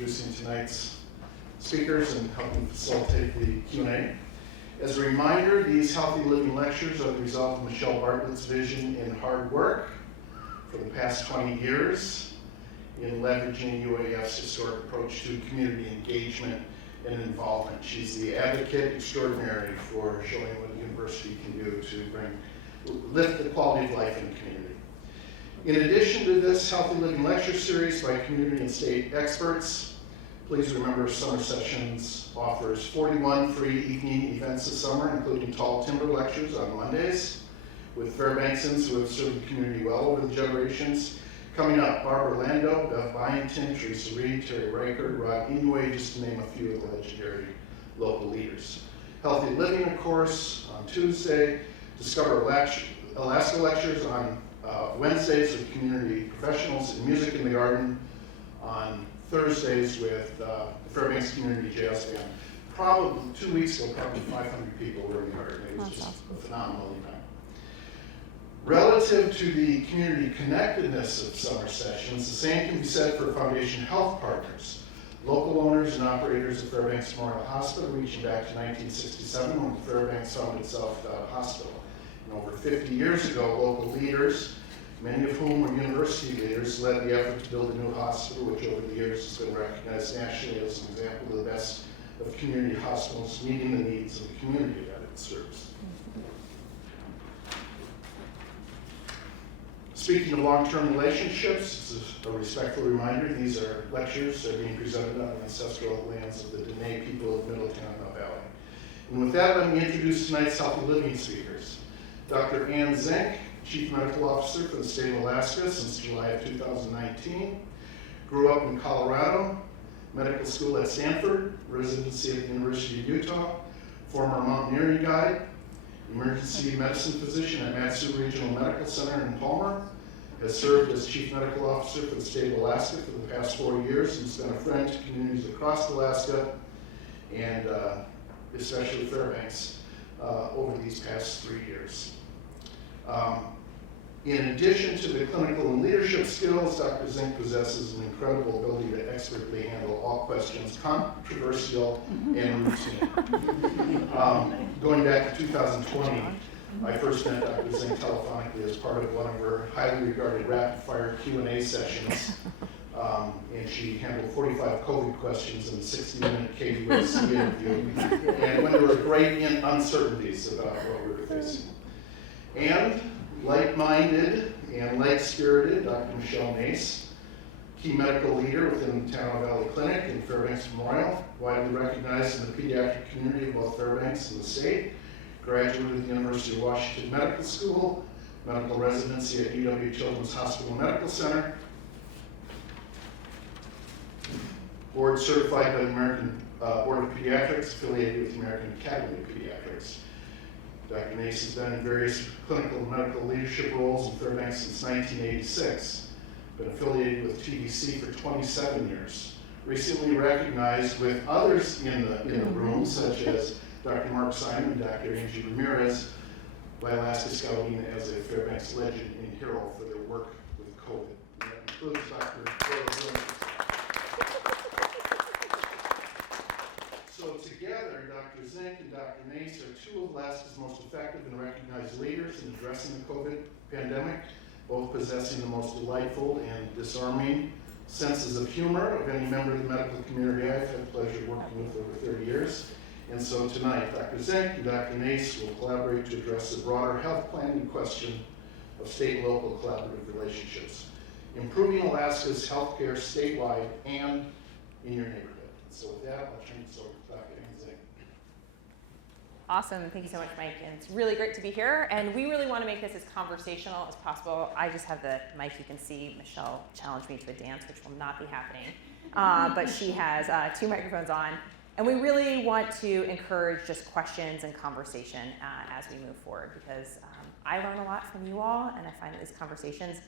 introducing tonight's speakers and helping facilitate the Q&A. As a reminder, these Healthy Living Lectures are the result of Mishelle Bartlett's vision and hard work for the past 20 years in leveraging UAF's historic approach to community engagement and involvement. She's the advocate extraordinary for showing what the university can do to lift the quality of life in the community. In addition to this Healthy Living Lecture Series by community and state experts, please remember Summer Sessions offers 41 free evening events this summer, including tall timber lectures on Mondays with Fairbanksans who have served the community well over the generations. Coming up, Barbara Lando, Beth Byington, Teresa Reed, Terry Riker, Rod Inouye, just to name a few of the legendary local leaders. Healthy Living, of course, on Tuesday. Discover Alaska Lectures on Wednesdays with community professionals, and Music in the Garden on Thursdays with the Fairbanks Community Jazz Band. Probably 2 weeks ago, probably 500 people working hard. It was just a phenomenal event. Relative to the community connectedness of summer sessions, the same can be said for Foundation Health Partners, local owners and operators of Fairbanks Memorial Hospital, reaching back to 1967 when Fairbanks found itself without a hospital. And over 50 years ago, local leaders, many of whom were university leaders, led the effort to build a new hospital, which over the years has been recognized nationally as an example of the best of community hospitals meeting the needs of the community that it serves. Speaking of long-term relationships, this is a respectful reminder, these are lectures that are being presented on the ancestral lands of the Nace people of Middletown Valley. And with that, let me introduce tonight's Healthy Living speakers. Dr. Ann Zink, Chief Medical Officer for the state of Alaska since July of 2019. Grew up in Colorado, medical school at Stanford, residency at the University of Utah, former mountaineering guide, emergency medicine physician at Matsu Regional Medical Center in Palmer, has served as Chief Medical Officer for the state of Alaska for the past 4 years, and has been a friend to communities across Alaska and especially Fairbanks over these past 3 years. In addition to the clinical and leadership skills, Dr. Zink possesses an incredible ability to expertly handle all questions, controversial and routine. Going back to 2020, I first met Dr. Zink telephonically as part of one of her highly regarded rapid-fire Q&A sessions, and she handled 45 COVID questions in a 60-minute KUSC interview, and when there were great uncertainties about what we were facing. And like-minded and like-spirited, Dr. Mishelle Nace, key medical leader within the Town Valley Clinic and Fairbanks Memorial, widely recognized in the pediatric community of both Fairbanks and the state, graduate of the University of Washington Medical School, medical residency at UW Children's Hospital Medical Center, board certified by the American Board of Pediatrics, affiliated with the American Academy of Pediatrics. Dr. Nace has been in various clinical and medical leadership roles in Fairbanks since 1986, been affiliated with TVC for 27 years, recently recognized with others in the room, such as Dr. Mark Simon and Dr. Angie Ramirez, by Alaska Scouting as a Fairbanks legend and hero for their work with COVID. And that includes Dr. Williams. So together, Dr. Zink and Dr. Nace are two of Alaska's most effective and recognized leaders in addressing the COVID pandemic, both possessing the most delightful and disarming senses of humor of any member of the medical community I've had the pleasure of working with over 30 years. And so tonight, Dr. Zink and Dr. Nace will collaborate to address the broader health planning question of state and local collaborative relationships, improving Alaska's healthcare statewide and in your neighborhood. So with that, I'll turn this over to Dr. Zink. Awesome, thank you so much, Mike. And it's really great to be here. And we really want to make this as conversational as possible. I just have the mic, you can see Mishelle challenged me to a dance, which will not be happening. But she has 2 microphones on. And we really want to encourage just questions and conversation as we move forward, because I learn a lot from you all, and I find that these conversations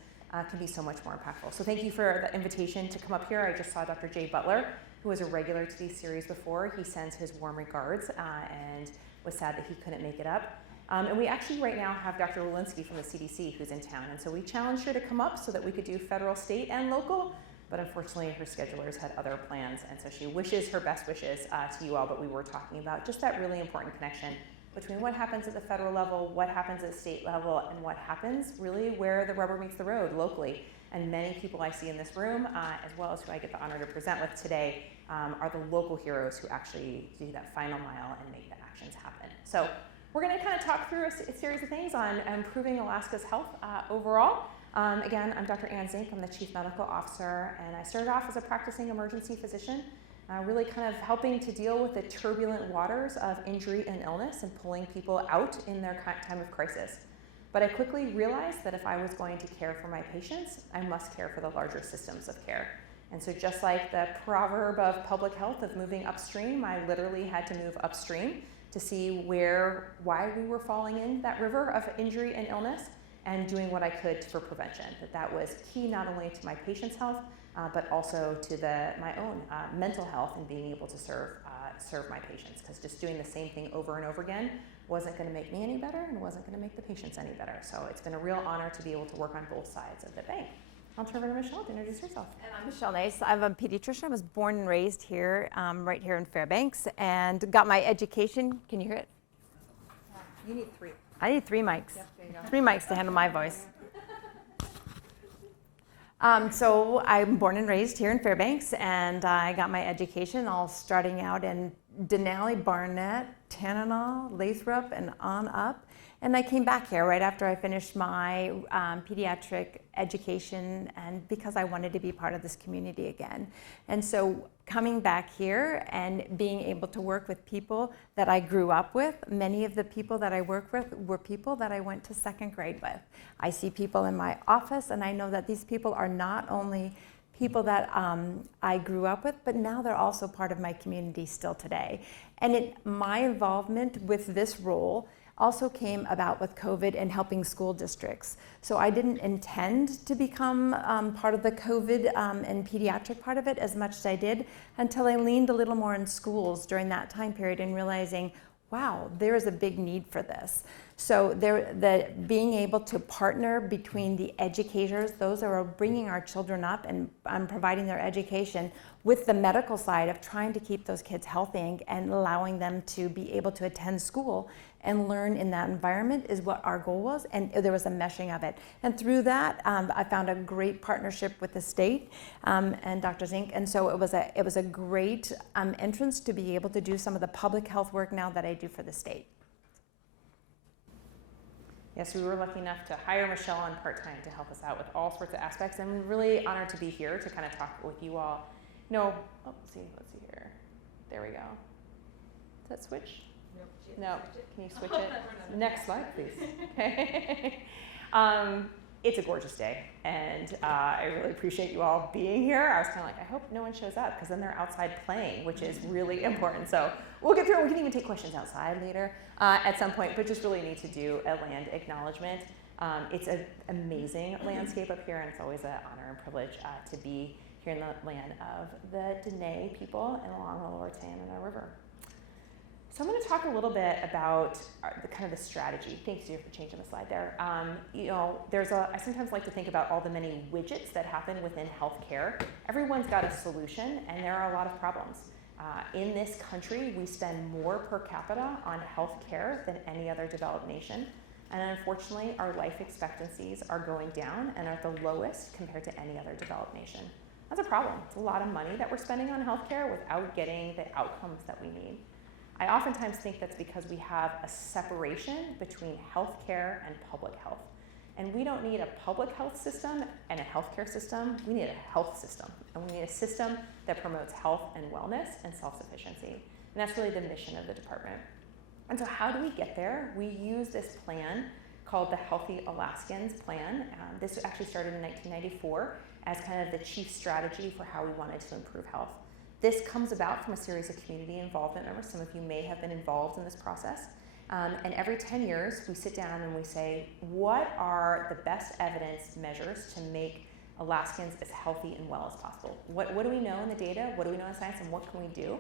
can be so much more impactful. So thank you for the invitation to come up here. I just saw Dr. Jay Butler, who was a regular to these series before. He sends his warm regards and was sad that he couldn't make it up. And we actually right now have Dr. Walensky from the CDC who's in town. And so we challenged her to come up so that we could do federal, state, and local but unfortunately her schedulers had other plans, and so she wishes her best wishes to you all, but we were talking about just that really important connection between what happens at the federal level, what happens at the state level, and what happens really where the rubber meets the road locally. And many people I see in this room, as well as who I get the honor to present with today, are the local heroes who actually do that final mile and make the actions happen. So we're going to kind of talk through a series of things on improving Alaska's health overall. Again, I'm Dr. Zink. I'm the Chief Medical Officer, and I started off as a practicing emergency physician, really kind of helping to deal with the turbulent waters of injury and illness and pulling people out in their time of crisis. But I quickly realized that if I was going to care for my patients, I must care for the larger systems of care. And so just like the proverb of public health of moving upstream, I literally had to move upstream to see why we were falling in that river of injury and illness, and doing what I could for prevention. That was key not only to my patients' health, but also to my own mental health and being able to serve my patients, because just doing the same thing over and over again wasn't going to make me any better and wasn't going to make the patients any better. So it's been a real honor to be able to work on both sides of the bank. I'll turn over to Mishelle to introduce herself. And I'm Mishelle Nace. I'm a pediatrician. I was born and raised here, right here in Fairbanks, and got my education. Can you hear it? You need 3. I need 3 mics. Yep, there you go. 3 mics to handle my voice. So I'm born and raised here in Fairbanks, and I got my education all starting out in Denali, Barnett, Tanana, Lathrop, and on up. And I came back here right after I finished my pediatric education, and because I wanted to be part of this community again. And so coming back here and being able to work with people that I grew up with, many of the people that I work with were people that I went to 2nd grade with. I see people in my office, and I know that these people are not only people that I grew up with, but now they're also part of my community still today. And my involvement with this role also came about with COVID and helping school districts. So I didn't intend to become part of the COVID and pediatric part of it as much as I did, until I leaned a little more in schools during that time period and realizing, wow, there is a big need for this. So being able to partner between the educators, those that are bringing our children up and providing their education, with the medical side of trying to keep those kids healthy and allowing them to be able to attend school and learn in that environment is what our goal was, and there was a meshing of it. And through that, I found a great partnership with the state and Dr. Zink, and so it was a great entrance to be able to do some of the public health work now that I do for the state. Yes, we were lucky enough to hire Mishelle on part-time to help us out with all sorts of aspects, and we're really honored to be here to kind of talk with you all. Let's see here. There we go. Does that switch? No. Can you switch it? Next slide, please. Okay. It's a gorgeous day, and I really appreciate you all being here. I was kind of like, I hope no one shows up, because then they're outside playing, which is really important. So we'll get through it. We can even take questions outside later at some point, but just really need to do a land acknowledgement. It's an amazing landscape up here, and it's always an honor and privilege to be here in the land of the Nace people and along the Lower Tanana River. So I'm going to talk a little bit about the strategy. Thanks, dear, for changing the slide there. I sometimes like to think about all the many widgets that happen within healthcare. Everyone's got a solution, and there are a lot of problems. In this country, we spend more per capita on healthcare than any other developed nation. And unfortunately, our life expectancies are going down and are at the lowest compared to any other developed nation. That's a problem. It's a lot of money that we're spending on healthcare without getting the outcomes that we need. I oftentimes think that's because we have a separation between healthcare and public health. And we don't need a public health system and a healthcare system. We need a health system. And we need a system that promotes health and wellness and self-sufficiency. And that's really the mission of the department. And so how do we get there? We use this plan called the Healthy Alaskans Plan. This actually started in 1994 as kind of the chief strategy for how we wanted to improve health. This comes about from a series of community involvement members. Some of you may have been involved in this process. And every 10 years, we sit down and we say, what are the best evidence measures to make Alaskans as healthy and well as possible? What do we know in the data? What do we know in science? And what can we do?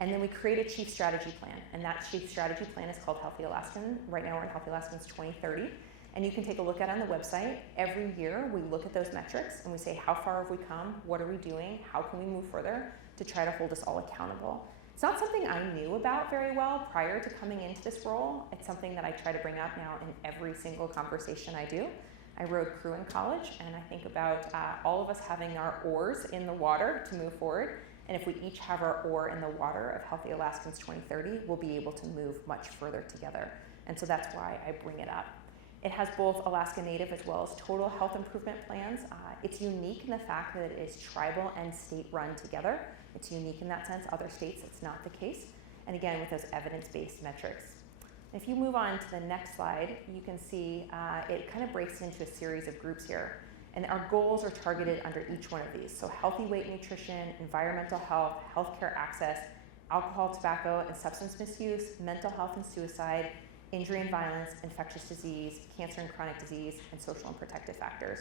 And then we create a chief strategy plan. And that chief strategy plan is called Healthy Alaskan. Right now, we're in Healthy Alaskans 2030. And you can take a look at it on the website. Every year we look at those metrics and we say, how far have we come? What are we doing? How can we move further to try to hold us all accountable? It's not something I knew about very well prior to coming into this role. It's something that I try to bring up now in every single conversation I do. I rowed crew in college, and I think about all of us having our oars in the water to move forward. And if we each have our oar in the water of Healthy Alaskans 2030, we'll be able to move much further together. And so that's why I bring it up. It has both Alaska Native as well as total health improvement plans. It's unique in the fact that it is tribal and state run together. It's unique in that sense. Other states, it's not the case. And again, with those evidence-based metrics. If you move on to the next slide, you can see it kind of breaks into a series of groups here. And our goals are targeted under each one of these. So healthy weight nutrition, environmental health, healthcare access, alcohol, tobacco, and substance misuse, mental health and suicide, injury and violence, infectious disease, cancer and chronic disease, and social and protective factors.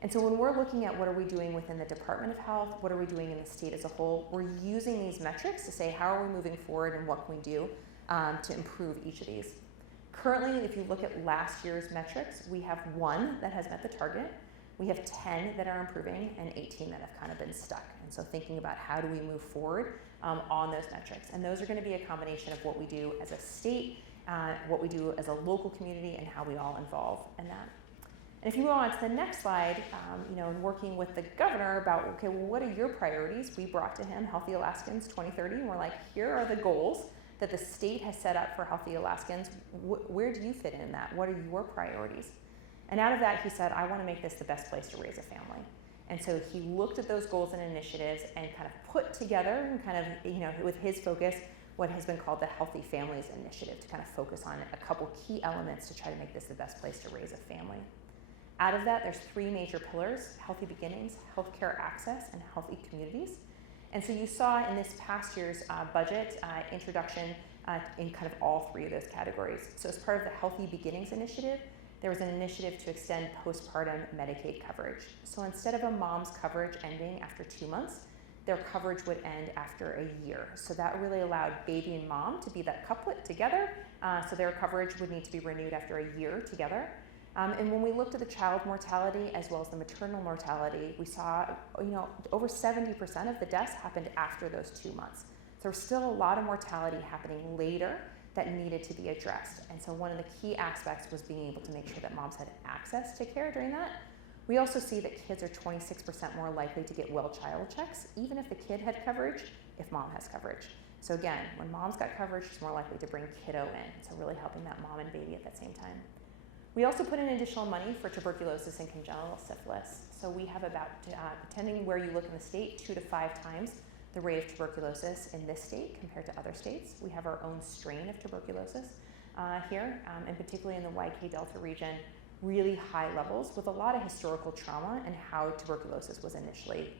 And so when we're looking at what are we doing within the Department of Health, what are we doing in the state as a whole, we're using these metrics to say how are we moving forward and what can we do to improve each of these. Currently, if you look at last year's metrics, we have 1 that has met the target, we have 10 that are improving, and 18 that have kind of been stuck. And so thinking about how do we move forward on those metrics. And those are going to be a combination of what we do as a state, what we do as a local community, and how we all involve in that. And if you move on to the next slide, in working with the governor about, okay, well, what are your priorities? We brought to him Healthy Alaskans 2030, and we're like, here are the goals that the state has set up for Healthy Alaskans. Where do you fit in that? What are your priorities? And out of that, he said, I want to make this the best place to raise a family. And so he looked at those goals and initiatives and kind of put together, and kind of, with his focus, what has been called the Healthy Families Initiative, to kind of focus on a couple key elements to try to make this the best place to raise a family. Out of that, there's 3 major pillars: healthy beginnings, healthcare access, and healthy communities. And so you saw in this past year's budget introduction in kind of all 3 of those categories. So as part of the Healthy Beginnings Initiative, there was an initiative to extend postpartum Medicaid coverage. So instead of a mom's coverage ending after 2 months, their coverage would end after a year. So that really allowed baby and mom to be that couplet together. So their coverage would need to be renewed after a year together. And when we looked at the child mortality as well as the maternal mortality, we saw, over 70% of the deaths happened after those 2 months. So there's still a lot of mortality happening later that needed to be addressed. And so one of the key aspects was being able to make sure that moms had access to care during that. We also see that kids are 26% more likely to get well child checks, even if the kid had coverage, if mom has coverage. So again, when mom's got coverage, she's more likely to bring kiddo in. So really helping that mom and baby at the same time. We also put in additional money for tuberculosis and congenital syphilis. So we have about, depending where you look in the state, 2 to 5 times the rate of tuberculosis in this state compared to other states. We have our own strain of tuberculosis here, and particularly in the YK Delta region, really high levels with a lot of historical trauma and how tuberculosis was initially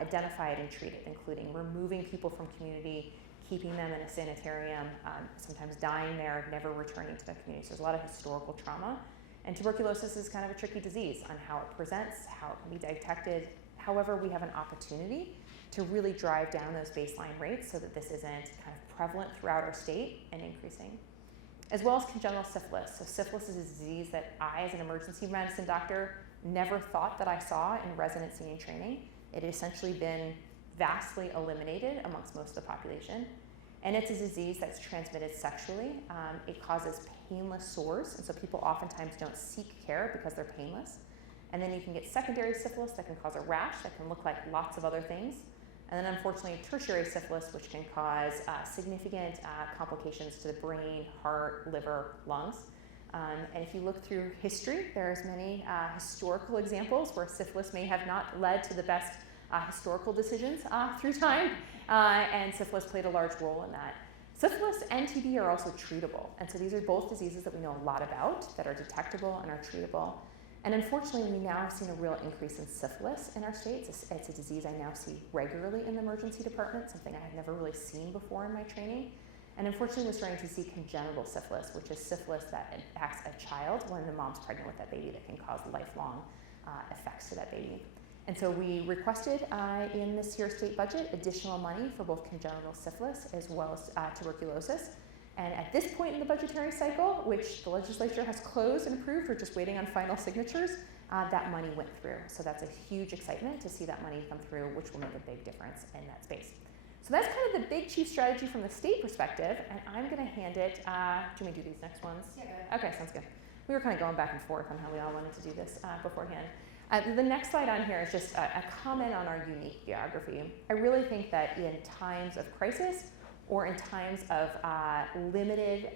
identified and treated, including removing people from community, keeping them in a sanitarium, sometimes dying there, never returning to the community. So there's a lot of historical trauma. And tuberculosis is kind of a tricky disease on how it presents, how it can be detected. However, we have an opportunity to really drive down those baseline rates so that this isn't kind of prevalent throughout our state and increasing. As well as congenital syphilis. So syphilis is a disease that I, as an emergency medicine doctor, never thought that I saw in residency and training. It has essentially been vastly eliminated amongst most of the population. And it's a disease that's transmitted sexually. It causes painless sores, and so people oftentimes don't seek care because they're painless. And then you can get secondary syphilis that can cause a rash that can look like lots of other things. And then unfortunately tertiary syphilis, which can cause significant complications to the brain, heart, liver, lungs. And if you look through history, there's many historical examples where syphilis may have not led to the best historical decisions through time, and syphilis played a large role in that. Syphilis and TB are also treatable, and so these are both diseases that we know a lot about, that are detectable and are treatable. And unfortunately, we now have seen a real increase in syphilis in our state. It's a disease I now see regularly in the emergency department, something I had never really seen before in my training. And unfortunately, we're starting to see congenital syphilis, which is syphilis that attacks a child when the mom's pregnant with that baby, that can cause lifelong effects to that baby. And so we requested in this year's state budget additional money for both congenital syphilis as well as tuberculosis. And at this point in the budgetary cycle, which the legislature has closed and approved, we're just waiting on final signatures, that money went through. So that's a huge excitement to see that money come through, which will make a big difference in that space. So that's kind of the big chief strategy from the state perspective, and I'm gonna hand it, do we do these next ones? Yeah, go ahead. Okay, sounds good. We were kind of going back and forth on how we all wanted to do this beforehand. The next slide on here is just a comment on our unique geography. I really think that in times of crisis or in times of limited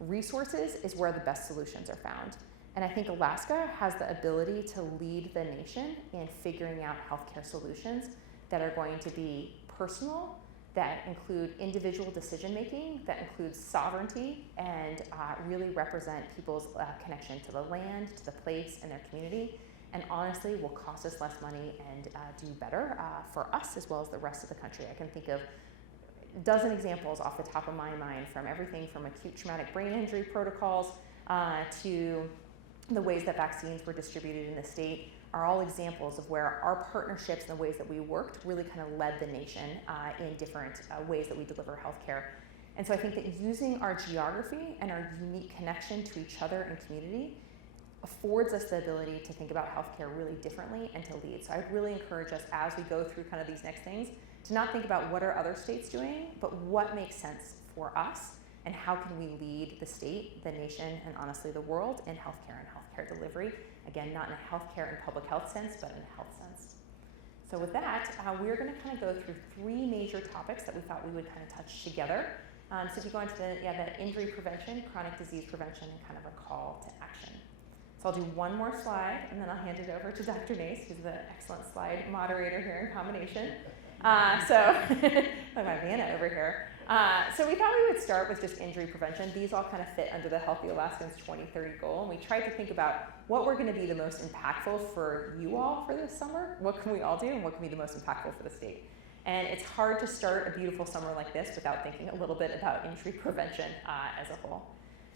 resources is where the best solutions are found. And I think Alaska has the ability to lead the nation in figuring out healthcare solutions that are going to be personal, that include individual decision making, that includes sovereignty, and really represent people's connection to the land, to the place, and their community, and honestly will cost us less money and do better for us as well as the rest of the country. I can think of a dozen examples off the top of my mind, from everything from acute traumatic brain injury protocols to the ways that vaccines were distributed in the state, are all examples of where our partnerships and the ways that we worked really kind of led the nation in different ways that we deliver healthcare. And so I think that using our geography and our unique connection to each other and community affords us the ability to think about healthcare really differently and to lead. So I'd really encourage us as we go through kind of these next things to not think about what are other states doing, but what makes sense for us and how can we lead the state, the nation, and honestly the world in healthcare and healthcare delivery. Again, not in a healthcare and public health sense, but in a health sense. So with that, we're going to kind of go through three major topics that we thought we would kind of touch together. So if you go into the injury prevention, chronic disease prevention, and kind of a call to action. So I'll do one more slide, and then I'll hand it over to Dr. Nace, who's the excellent slide moderator here in combination. Like my Vanna over here. So we thought we would start with just injury prevention. These all kind of fit under the Healthy Alaskans 2030 goal, and we tried to think about what we're going to be the most impactful for you all for this summer. What can we all do, and what can be the most impactful for the state? And it's hard to start a beautiful summer like this without thinking a little bit about injury prevention as a whole.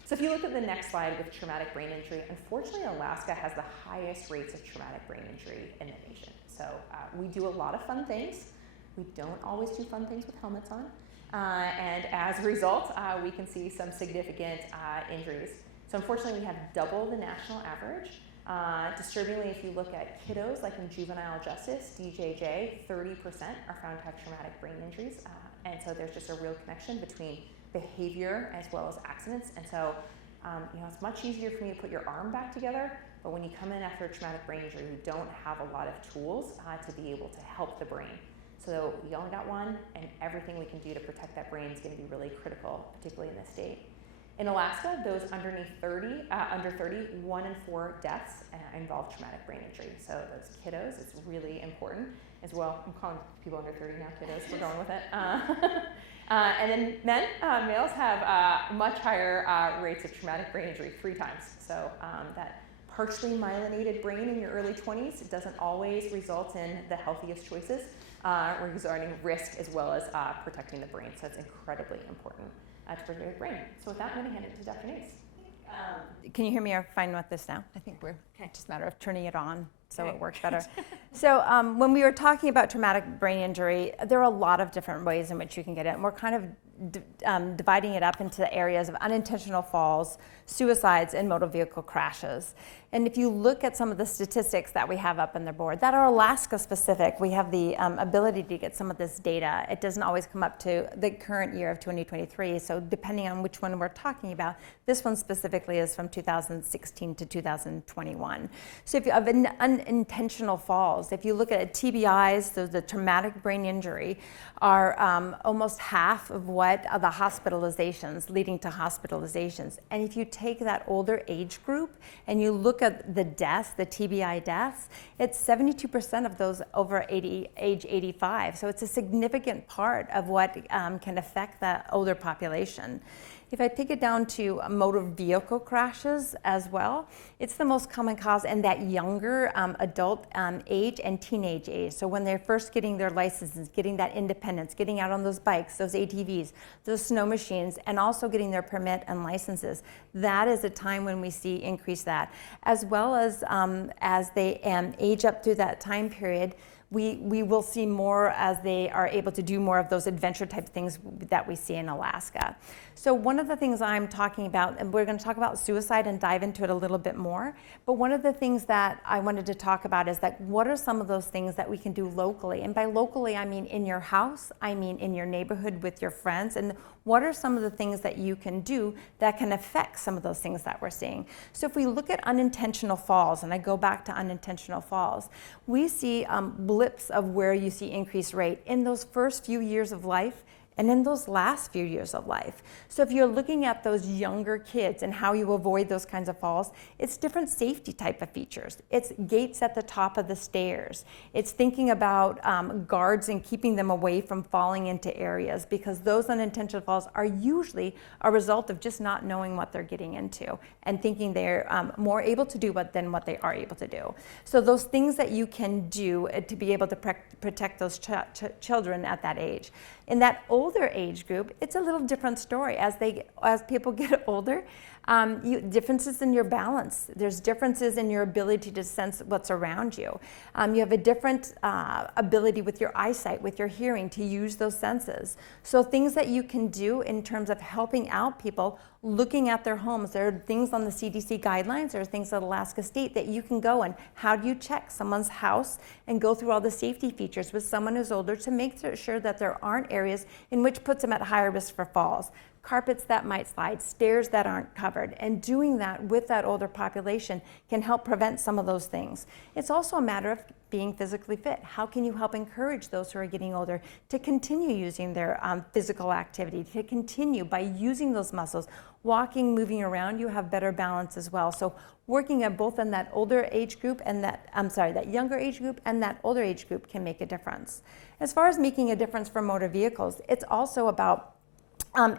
So if you look at the next slide with traumatic brain injury, unfortunately Alaska has the highest rates of traumatic brain injury in the nation. So we do a lot of fun things. We don't always do fun things with helmets on. And as a result, we can see some significant injuries. So unfortunately, we have double the national average. Disturbingly, if you look at kiddos, like in juvenile justice, DJJ, 30% are found to have traumatic brain injuries. And so there's just a real connection between behavior as well as accidents. And so, it's much easier for me to put your arm back together, but when you come in after a traumatic brain injury, we don't have a lot of tools to be able to help the brain. So we only got one, and everything we can do to protect that brain is going to be really critical, particularly in this state. In Alaska, those under 30, 1 in 4 deaths involve traumatic brain injury. So those kiddos, it's really important as well. I'm calling people under 30 now kiddos, we're going with it. And then men, males have much higher rates of traumatic brain injury, 3 times. So that partially myelinated brain in your early 20s, it doesn't always result in the healthiest choices regarding risk as well as protecting the brain. So it's incredibly important to protect the brain. So with that, I'm going to hand it to Dr. Nace. Can you hear me fine with this now? I think we're just a matter of turning it on so Okay. it works better. So when we were talking about traumatic brain injury, there are a lot of different ways in which you can get it. And we're kind of dividing it up into areas of unintentional falls, suicides, and motor vehicle crashes. And if you look at some of the statistics that we have up on the board that are Alaska specific, we have the ability to get some of this data. It doesn't always come up to the current year of 2023. So depending on which one we're talking about, this one specifically is from 2016 to 2021. So if you have unintentional falls, if you look at TBIs, the traumatic brain injury, are almost half of what are the hospitalizations, leading to hospitalizations. And if you take that older age group and you look at the deaths, the TBI deaths, it's 72% of those over age 85. So it's a significant part of what can affect the older population. If I take it down to motor vehicle crashes as well, it's the most common cause in that younger adult age and teenage age. So when they're first getting their licenses, getting that independence, getting out on those bikes, those ATVs, those snow machines, and also getting their permit and licenses, that is a time when we see increase that. As well as they age up through that time period, we will see more as they are able to do more of those adventure type things that we see in Alaska. So one of the things I'm talking about, and we're going to talk about suicide and dive into it a little bit more, but one of the things that I wanted to talk about is that what are some of those things that we can do locally? And by locally, I mean in your house, I mean in your neighborhood with your friends, and what are some of the things that you can do that can affect some of those things that we're seeing? So if we look at unintentional falls, and I go back to unintentional falls, we see blips of where you see increased rate in those first few years of life and in those last few years of life. So if you're looking at those younger kids and how you avoid those kinds of falls, it's different safety type of features. It's gates at the top of the stairs. It's thinking about guards and keeping them away from falling into areas, because those unintentional falls are usually a result of just not knowing what they're getting into and thinking they're more able to do than what they are able to do. So those things that you can do to be able to protect those children at that age. In that older age group, it's a little different story. As people get older, differences in your balance. There's differences in your ability to sense what's around you. You have a different ability with your eyesight, with your hearing, to use those senses. So things that you can do in terms of helping out people looking at their homes. There are things on the CDC guidelines, there are things at Alaska State that you can go and how do you check someone's house and go through all the safety features with someone who's older to make sure that there aren't areas in which puts them at higher risk for falls. Carpets that might slide, stairs that aren't covered, and doing that with that older population can help prevent some of those things. It's also a matter of being physically fit. How can you help encourage those who are getting older to continue using their physical activity, to continue by using those muscles, walking, moving around, you have better balance as well. So working at both in that older age group and that younger age group and that older age group can make a difference. As far as making a difference for motor vehicles, it's also about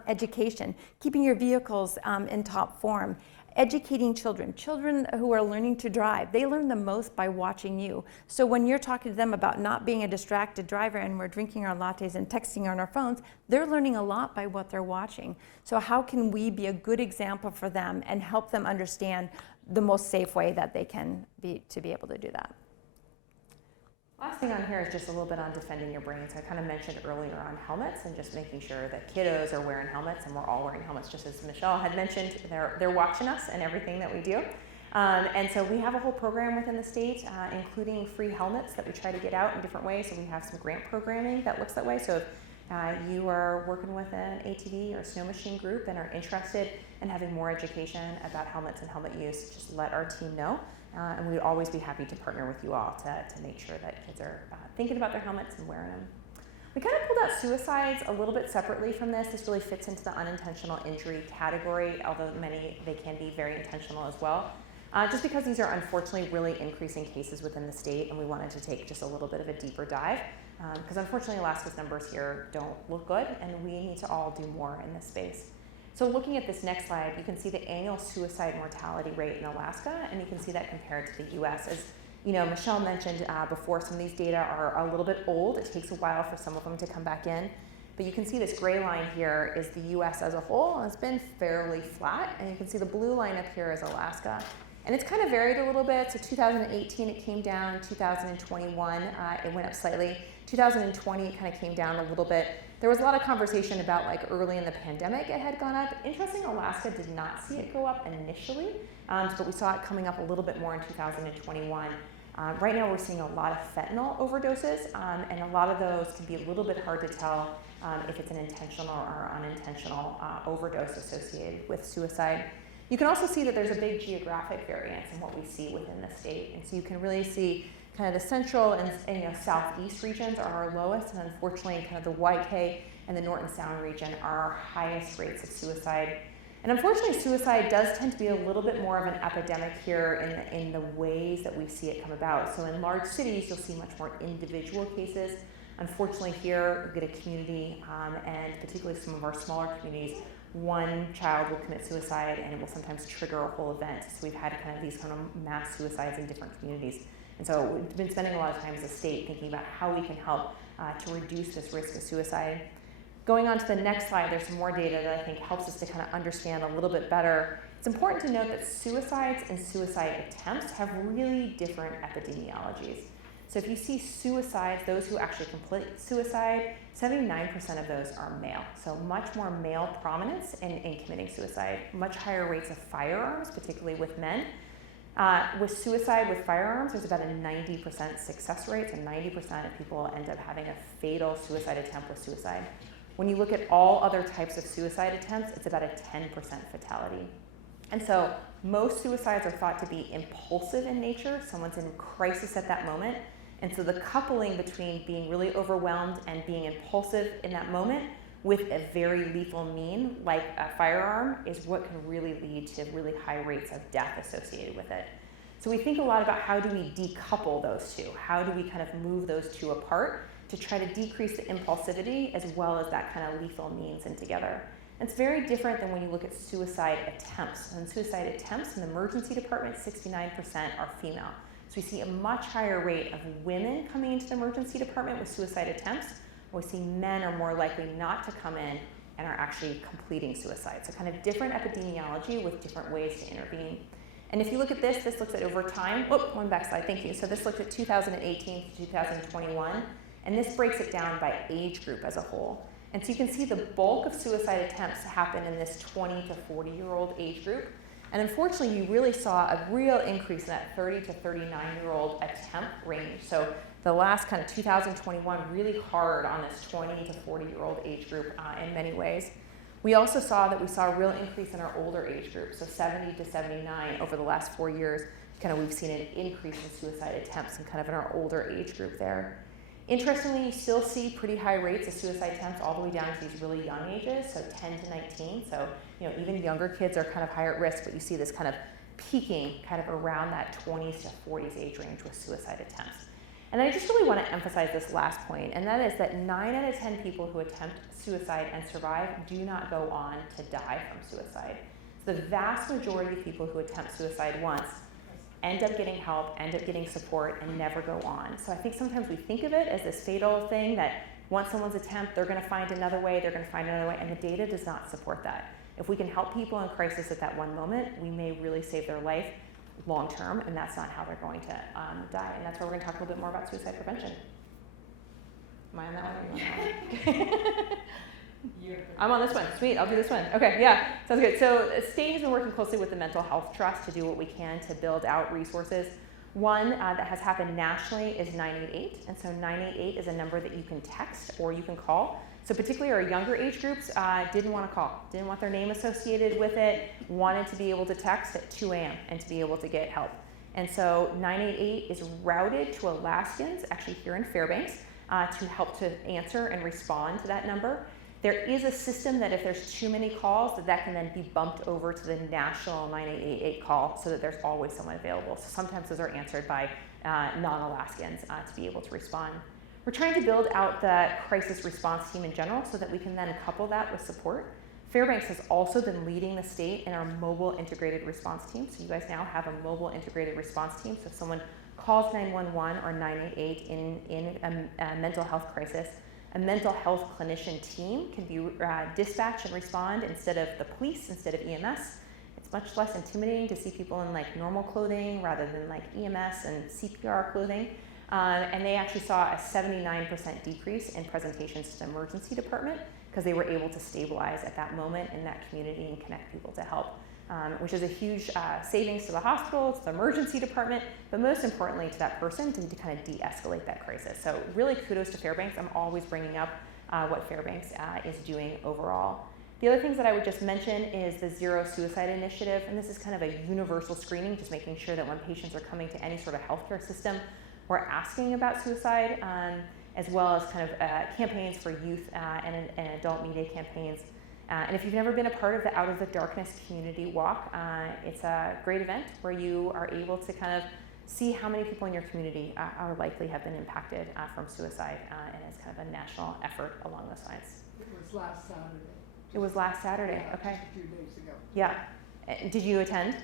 education, keeping your vehicles in top form, educating children who are learning to drive. They learn the most by watching you. So when you're talking to them about not being a distracted driver and we're drinking our lattes and texting on our phones, they're learning a lot by what they're watching. So how can we be a good example for them and help them understand the most safe way that they can be to be able to do that? Last thing on here is just a little bit on defending your brain. So I kind of mentioned earlier on helmets and just making sure that kiddos are wearing helmets, and we're all wearing helmets, just as Mishelle had mentioned. They're watching us and everything that we do. And so we have a whole program within the state, including free helmets that we try to get out in different ways. So we have some grant programming that looks that way. So if you are working with an ATV or snow machine group and are interested in having more education about helmets and helmet use, just let our team know. And we'd always be happy to partner with you all to make sure that kids are thinking about their helmets and wearing them. We kind of pulled out suicides a little bit separately from this. This really fits into the unintentional injury category, although they can be very intentional as well. Just because these are unfortunately really increasing cases within the state, and we wanted to take just a little bit of a deeper dive, because unfortunately Alaska's numbers here don't look good, and we need to all do more in this space. So looking at this next slide, you can see the annual suicide mortality rate in Alaska, and you can see that compared to the US. As you know, Mishelle mentioned before, some of these data are a little bit old. It takes a while for some of them to come back in. But you can see this gray line here is the US as a whole, and it's been fairly flat. And you can see the blue line up here is Alaska. And it's kind of varied a little bit. So 2018, it came down. 2021, it went up slightly. 2020, it kind of came down a little bit. There was a lot of conversation about like early in the pandemic it had gone up. Interesting, Alaska did not see it go up initially, but we saw it coming up a little bit more in 2021. Right now we're seeing a lot of fentanyl overdoses, and a lot of those can be a little bit hard to tell if it's an intentional or unintentional overdose associated with suicide. You can also see that there's a big geographic variance in what we see within the state, and so you can really see kind of the central and southeast regions are our lowest, and unfortunately kind of the YK and the Norton Sound region are our highest rates of suicide. And unfortunately, suicide does tend to be a little bit more of an epidemic here in the ways that we see it come about. So in large cities, you'll see much more individual cases. Unfortunately here, we get a community, and particularly some of our smaller communities, one child will commit suicide and it will sometimes trigger a whole event. So we've had kind of these kind of mass suicides in different communities. And so we've been spending a lot of time as a state thinking about how we can help to reduce this risk of suicide. Going on to the next slide, there's some more data that I think helps us to kind of understand a little bit better. It's important to note that suicides and suicide attempts have really different epidemiologies. So if you see suicides, those who actually complete suicide, 79% of those are male. So much more male prominence in committing suicide, much higher rates of firearms, particularly with men. With suicide with firearms, there's about a 90% success rate, so 90% of people end up having a fatal suicide attempt with suicide. When you look at all other types of suicide attempts, it's about a 10% fatality. And so most suicides are thought to be impulsive in nature. Someone's in crisis at that moment. And so the coupling between being really overwhelmed and being impulsive in that moment with a very lethal mean, like a firearm, is what can really lead to really high rates of death associated with it. So we think a lot about how do we decouple those two? How do we kind of move those two apart to try to decrease the impulsivity as well as that kind of lethal means in together? And it's very different than when you look at suicide attempts. In suicide attempts in the emergency department, 69% are female. So we see a much higher rate of women coming into the emergency department with suicide attempts. We see men are more likely not to come in and are actually completing suicide. So kind of different epidemiology with different ways to intervene. And if you look at this looks at over time. Oh, one back slide, thank you. So this looked at 2018 to 2021, and this breaks it down by age group as a whole. And so you can see the bulk of suicide attempts happen in this 20 to 40-year-old age group. And unfortunately, you really saw a real increase in that 30 to 39-year-old attempt range. So the last kind of 2021 really hard on this 20 to 40-year-old age group in many ways. We also saw a real increase in our older age group, so 70 to 79 over the last 4 years. Kind of we've seen an increase in suicide attempts and kind of in our older age group there. Interestingly, you still see pretty high rates of suicide attempts all the way down to these really young ages, so 10 to 19. So, even younger kids are kind of higher at risk, but you see this kind of peaking kind of around that 20s to 40s age range with suicide attempts. And I just really want to emphasize this last point, and that is that 9 out of 10 people who attempt suicide and survive do not go on to die from suicide. So the vast majority of people who attempt suicide once end up getting help, end up getting support, and never go on. So I think sometimes we think of it as this fatal thing that once someone's attempt, they're going to find another way, and the data does not support that. If we can help people in crisis at that one moment, we may really save their life long term, and that's not how they're going to die. And that's why we're going to talk a little bit more about suicide prevention. Am I on that one? Or are you on that one? I'm on this one. Sweet, I'll do this one. Okay, yeah, sounds good. So the state has been working closely with the Mental Health Trust to do what we can to build out resources. One that has happened nationally is 988, and so 988 is a number that you can text or you can call. So particularly our younger age groups didn't want to call, didn't want their name associated with it, wanted to be able to text at 2 a.m. and to be able to get help. And so 988 is routed to Alaskans, actually here in Fairbanks, to help to answer and respond to that number. There is a system that if there's too many calls, that can then be bumped over to the national 9888 call so that there's always someone available. So sometimes those are answered by non-Alaskans to be able to respond. We're trying to build out the crisis response team in general so that we can then couple that with support. Fairbanks has also been leading the state in our mobile integrated response team. So you guys now have a mobile integrated response team. So if someone calls 911 or 988 in a mental health crisis, a mental health clinician team can be dispatched and respond instead of the police, instead of EMS. It's much less intimidating to see people in like normal clothing rather than like EMS and CPR clothing. And they actually saw a 79% decrease in presentations to the emergency department because they were able to stabilize at that moment in that community and connect people to help. Which is a huge savings to the hospital, to the emergency department, but most importantly to that person to kind of de-escalate that crisis. So really kudos to Fairbanks. I'm always bringing up what Fairbanks is doing overall. The other things that I would just mention is the Zero Suicide Initiative, and this is kind of a universal screening, just making sure that when patients are coming to any sort of healthcare system, we're asking about suicide, as well as kind of campaigns for youth and adult media campaigns. And if you've never been a part of the Out of the Darkness community walk, it's a great event where you are able to kind of see how many people in your community are likely have been impacted from suicide, and it's kind of a national effort along those lines. It was last Saturday. It was last Saturday, Yeah, okay. just a few days ago. Yeah. Did you attend?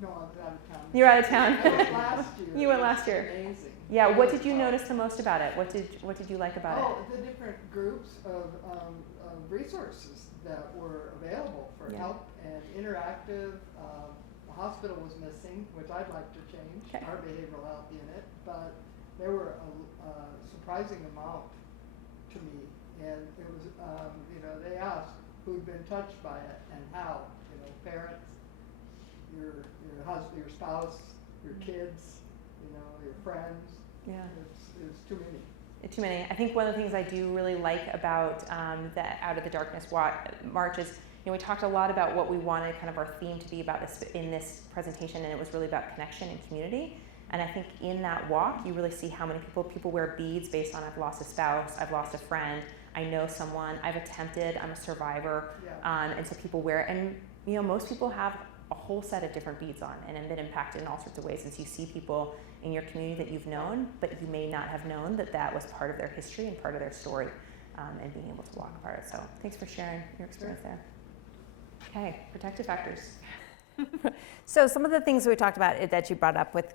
No, I was out of town. You were out of town. I went last year. You went It was last year. Amazing. Yeah, what did you notice the most about it? What did you like about it? Oh, the different groups of resources that were available for Yeah. help and interactive. The hospital was missing, which I'd like to change, Okay. our behavioral health unit, but There were a surprising amount to me, and it was, they asked who'd been touched by it and how, parents, your husband, your spouse, your kids, your friends. Yeah. It's too many. Too many. I think one of the things I do really like about the Out of the Darkness March is, we talked a lot about what we wanted kind of our theme to be about in this presentation, and it was really about connection and community. And I think in that walk, you really see how many people wear beads based on I've lost a spouse, I've lost a friend, I know someone, I've attempted, I'm a survivor, and so people wear it. And most people have a whole set of different beads on and have been impacted in all sorts of ways as you see people in your community that you've known, but you may not have known that was part of their history and part of their story, and being able to walk apart. So thanks for sharing your experience there. Okay, protective factors. So some of the things we talked about that you brought up with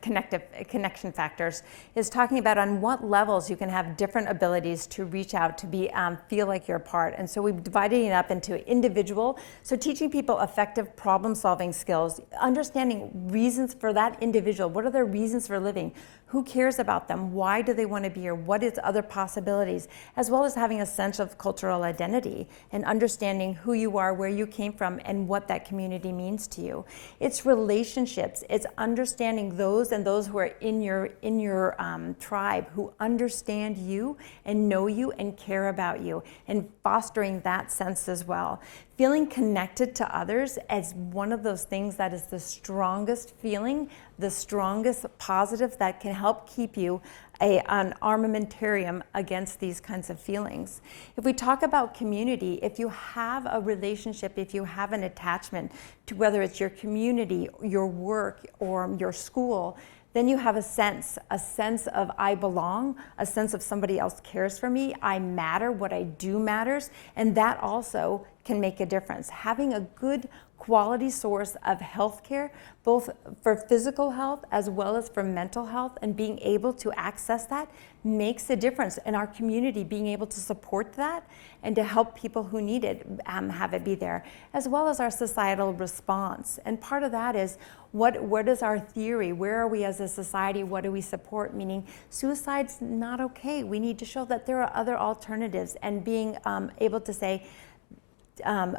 connection factors is talking about on what levels you can have different abilities to reach out to be feel like you're a part. And so we've divided it up into individual, so teaching people effective problem solving skills, understanding reasons for that individual. What are their reasons for living? Who cares about them? Why do they want to be here? What is other possibilities? As well as having a sense of cultural identity and understanding who you are, where you came from, and what that community means to you. It's relationships. It's understanding those who are in your tribe, who understand you and know you and care about you, and fostering that sense as well. Feeling connected to others as one of those things that is the strongest feeling, the strongest positive that can help keep you an armamentarium against these kinds of feelings. If we talk about community, if you have a relationship, if you have an attachment to whether it's your community, your work, or your school, then you have a sense of I belong, a sense of somebody else cares for me, I matter, what I do matters, and that also can make a difference. Having a good quality source of health care, both for physical health as well as for mental health, and being able to access that makes a difference in our community, being able to support that and to help people who need it, have it be there, as well as our societal response. And part of that is what is our theory? Where are we as a society? What do we support? Meaning suicide's not okay. We need to show that there are other alternatives, and being able to say,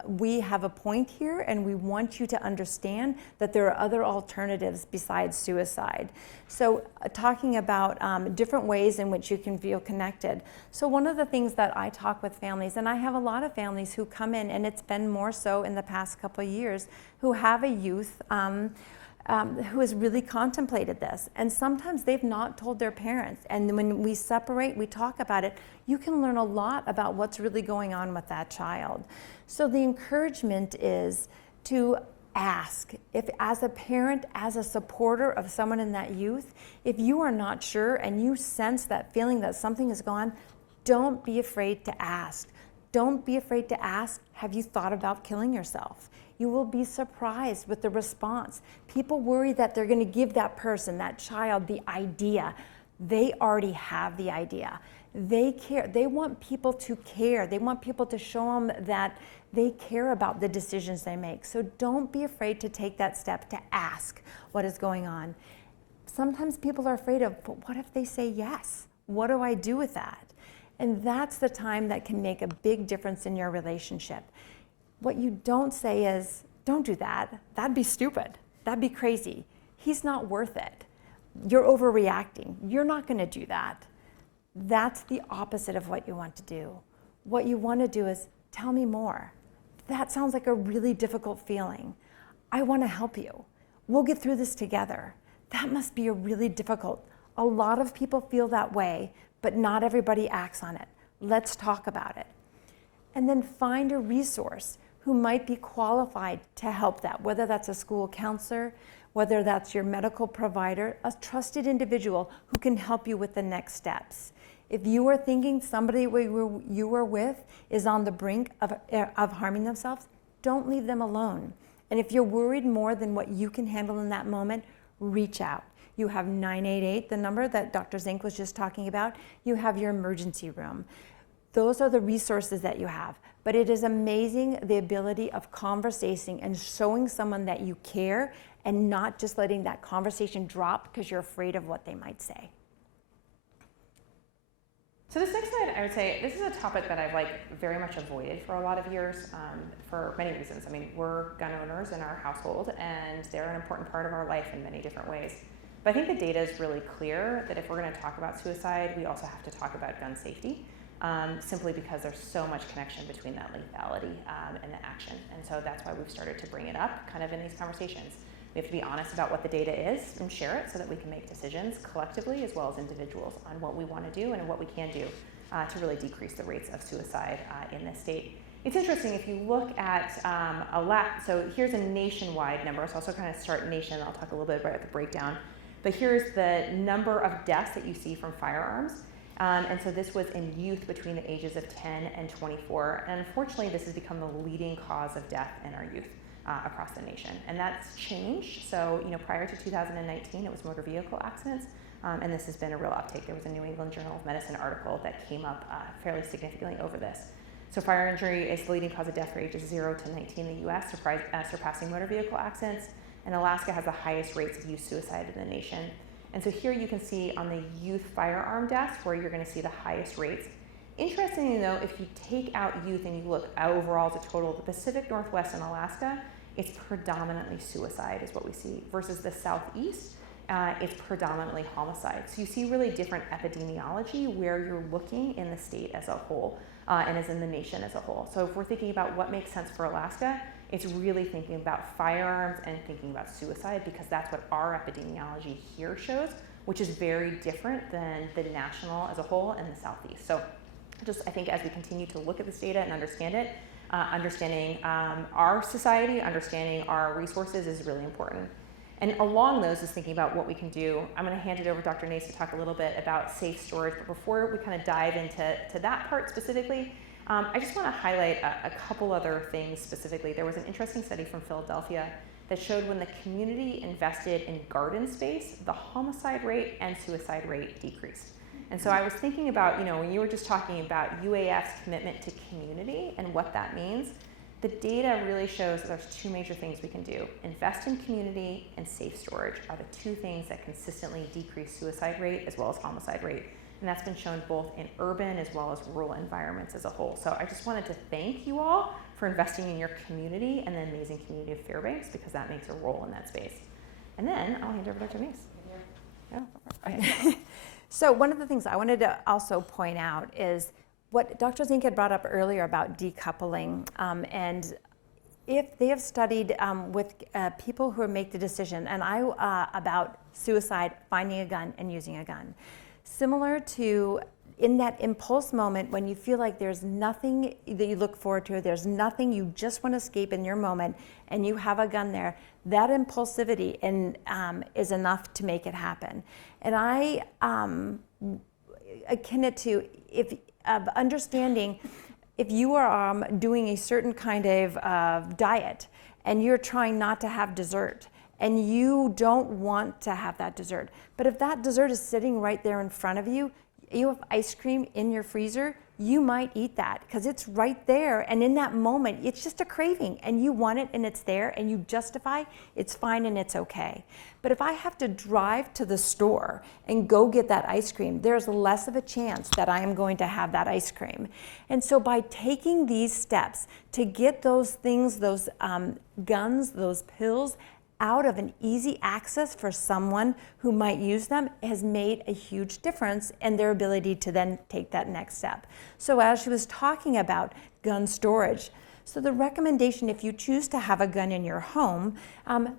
we have a point here and we want you to understand that there are other alternatives besides suicide. So talking about different ways in which you can feel connected. So one of the things that I talk with families, and I have a lot of families who come in, and it's been more so in the past couple of years, who have a youth who has really contemplated this. And sometimes they've not told their parents. And when we separate, we talk about it, you can learn a lot about what's really going on with that child. So the encouragement is to ask. If as a parent, as a supporter of someone in that youth, if you are not sure and you sense that feeling that something is gone, don't be afraid to ask. Don't be afraid to ask, have you thought about killing yourself? You will be surprised with the response. People worry that they're going to give that person, that child, the idea. They already have the idea. They care. They want people to care. They want people to show them that they care about the decisions they make. So don't be afraid to take that step to ask what is going on. Sometimes people are afraid of, but what if they say yes? What do I do with that? And that's the time that can make a big difference in your relationship. What you don't say is, don't do that. That'd be stupid. That'd be crazy. He's not worth it. You're overreacting. You're not going to do that. That's the opposite of what you want to do. What you want to do is, tell me more. That sounds like a really difficult feeling. I want to help you. We'll get through this together. That must be a really difficult. A lot of people feel that way, but not everybody acts on it. Let's talk about it. And then find a resource who might be qualified to help that, whether that's a school counselor, whether that's your medical provider, a trusted individual who can help you with the next steps. If you are thinking somebody you are with is on the brink of harming themselves, don't leave them alone. And if you're worried more than what you can handle in that moment, reach out. You have 988, the number that Dr. Zink was just talking about. You have your emergency room. Those are the resources that you have. But it is amazing the ability of conversation and showing someone that you care and not just letting that conversation drop because you're afraid of what they might say. So this next slide, I would say, this is a topic that I've very much avoided for a lot of years for many reasons. I mean, we're gun owners in our household, and they're an important part of our life in many different ways. But I think the data is really clear that if we're going to talk about suicide, we also have to talk about gun safety, simply because there's so much connection between that lethality and the action. And so that's why we've started to bring it up kind of in these conversations. We have to be honest about what the data is and share it so that we can make decisions collectively as well as individuals on what we want to do and what we can do to really decrease the rates of suicide in this state. It's interesting, if you look at so here's a nationwide number, so I'll also kind of start nation, I'll talk a little bit about the breakdown. But here's the number of deaths that you see from firearms. And so this was in youth between the ages of 10 and 24. And unfortunately, this has become the leading cause of death in our youth across the nation. And that's changed. So, prior to 2019, it was motor vehicle accidents. And this has been a real uptake. There was a New England Journal of Medicine article that came up fairly significantly over this. So fire injury is the leading cause of death for ages 0 to 19 in the US, surpassing motor vehicle accidents. And Alaska has the highest rates of youth suicide in the nation. And so here you can see on the youth firearm deaths where you're going to see the highest rates. Interestingly though, if you take out youth and you look overall as a total, the Pacific Northwest and Alaska, it's predominantly suicide is what we see, versus the Southeast, it's predominantly homicide. So you see really different epidemiology where you're looking in the state as a whole and as in the nation as a whole. So if we're thinking about what makes sense for Alaska, it's really thinking about firearms and thinking about suicide, because that's what our epidemiology here shows, which is very different than the national as a whole and the Southeast. So just I think as we continue to look at this data and understand it, understanding our society, understanding our resources is really important. And along those is thinking about what we can do. I'm going to hand it over to Dr. Nace to talk a little bit about safe storage, but before we kind of dive into that part specifically, I just want to highlight a couple other things specifically. There was an interesting study from Philadelphia that showed when the community invested in garden space, the homicide rate and suicide rate decreased. And so I was thinking about, when you were just talking about UAF's commitment to community and what that means, the data really shows that there's two major things we can do. Invest in community and safe storage are the two things that consistently decrease suicide rate as well as homicide rate. And that's been shown both in urban as well as rural environments as a whole. So I just wanted to thank you all for investing in your community and the amazing community of Fairbanks, because that makes a role in that space. And then I'll hand it over to Dr. Nace. Yeah. Okay. So one of the things I wanted to also point out is what Dr. Zink had brought up earlier about decoupling, and if they have studied with people who make the decision, and about suicide, finding a gun and using a gun. Similar to in that impulse moment when you feel like there's nothing that you look forward to, there's nothing you just want to escape in your moment, and you have a gun there, that impulsivity is enough to make it happen. And I akin it to understanding if you are doing a certain kind of diet and you're trying not to have dessert, and you don't want to have that dessert. But if that dessert is sitting right there in front of you, you have ice cream in your freezer, you might eat that because it's right there. And in that moment, it's just a craving and you want it and it's there and you justify, it's fine and it's okay. But if I have to drive to the store and go get that ice cream, there's less of a chance that I am going to have that ice cream. And so by taking these steps to get those things, those guns, those pills, out of an easy access for someone who might use them has made a huge difference in their ability to then take that next step. So as she was talking about gun storage, so the recommendation, if you choose to have a gun in your home,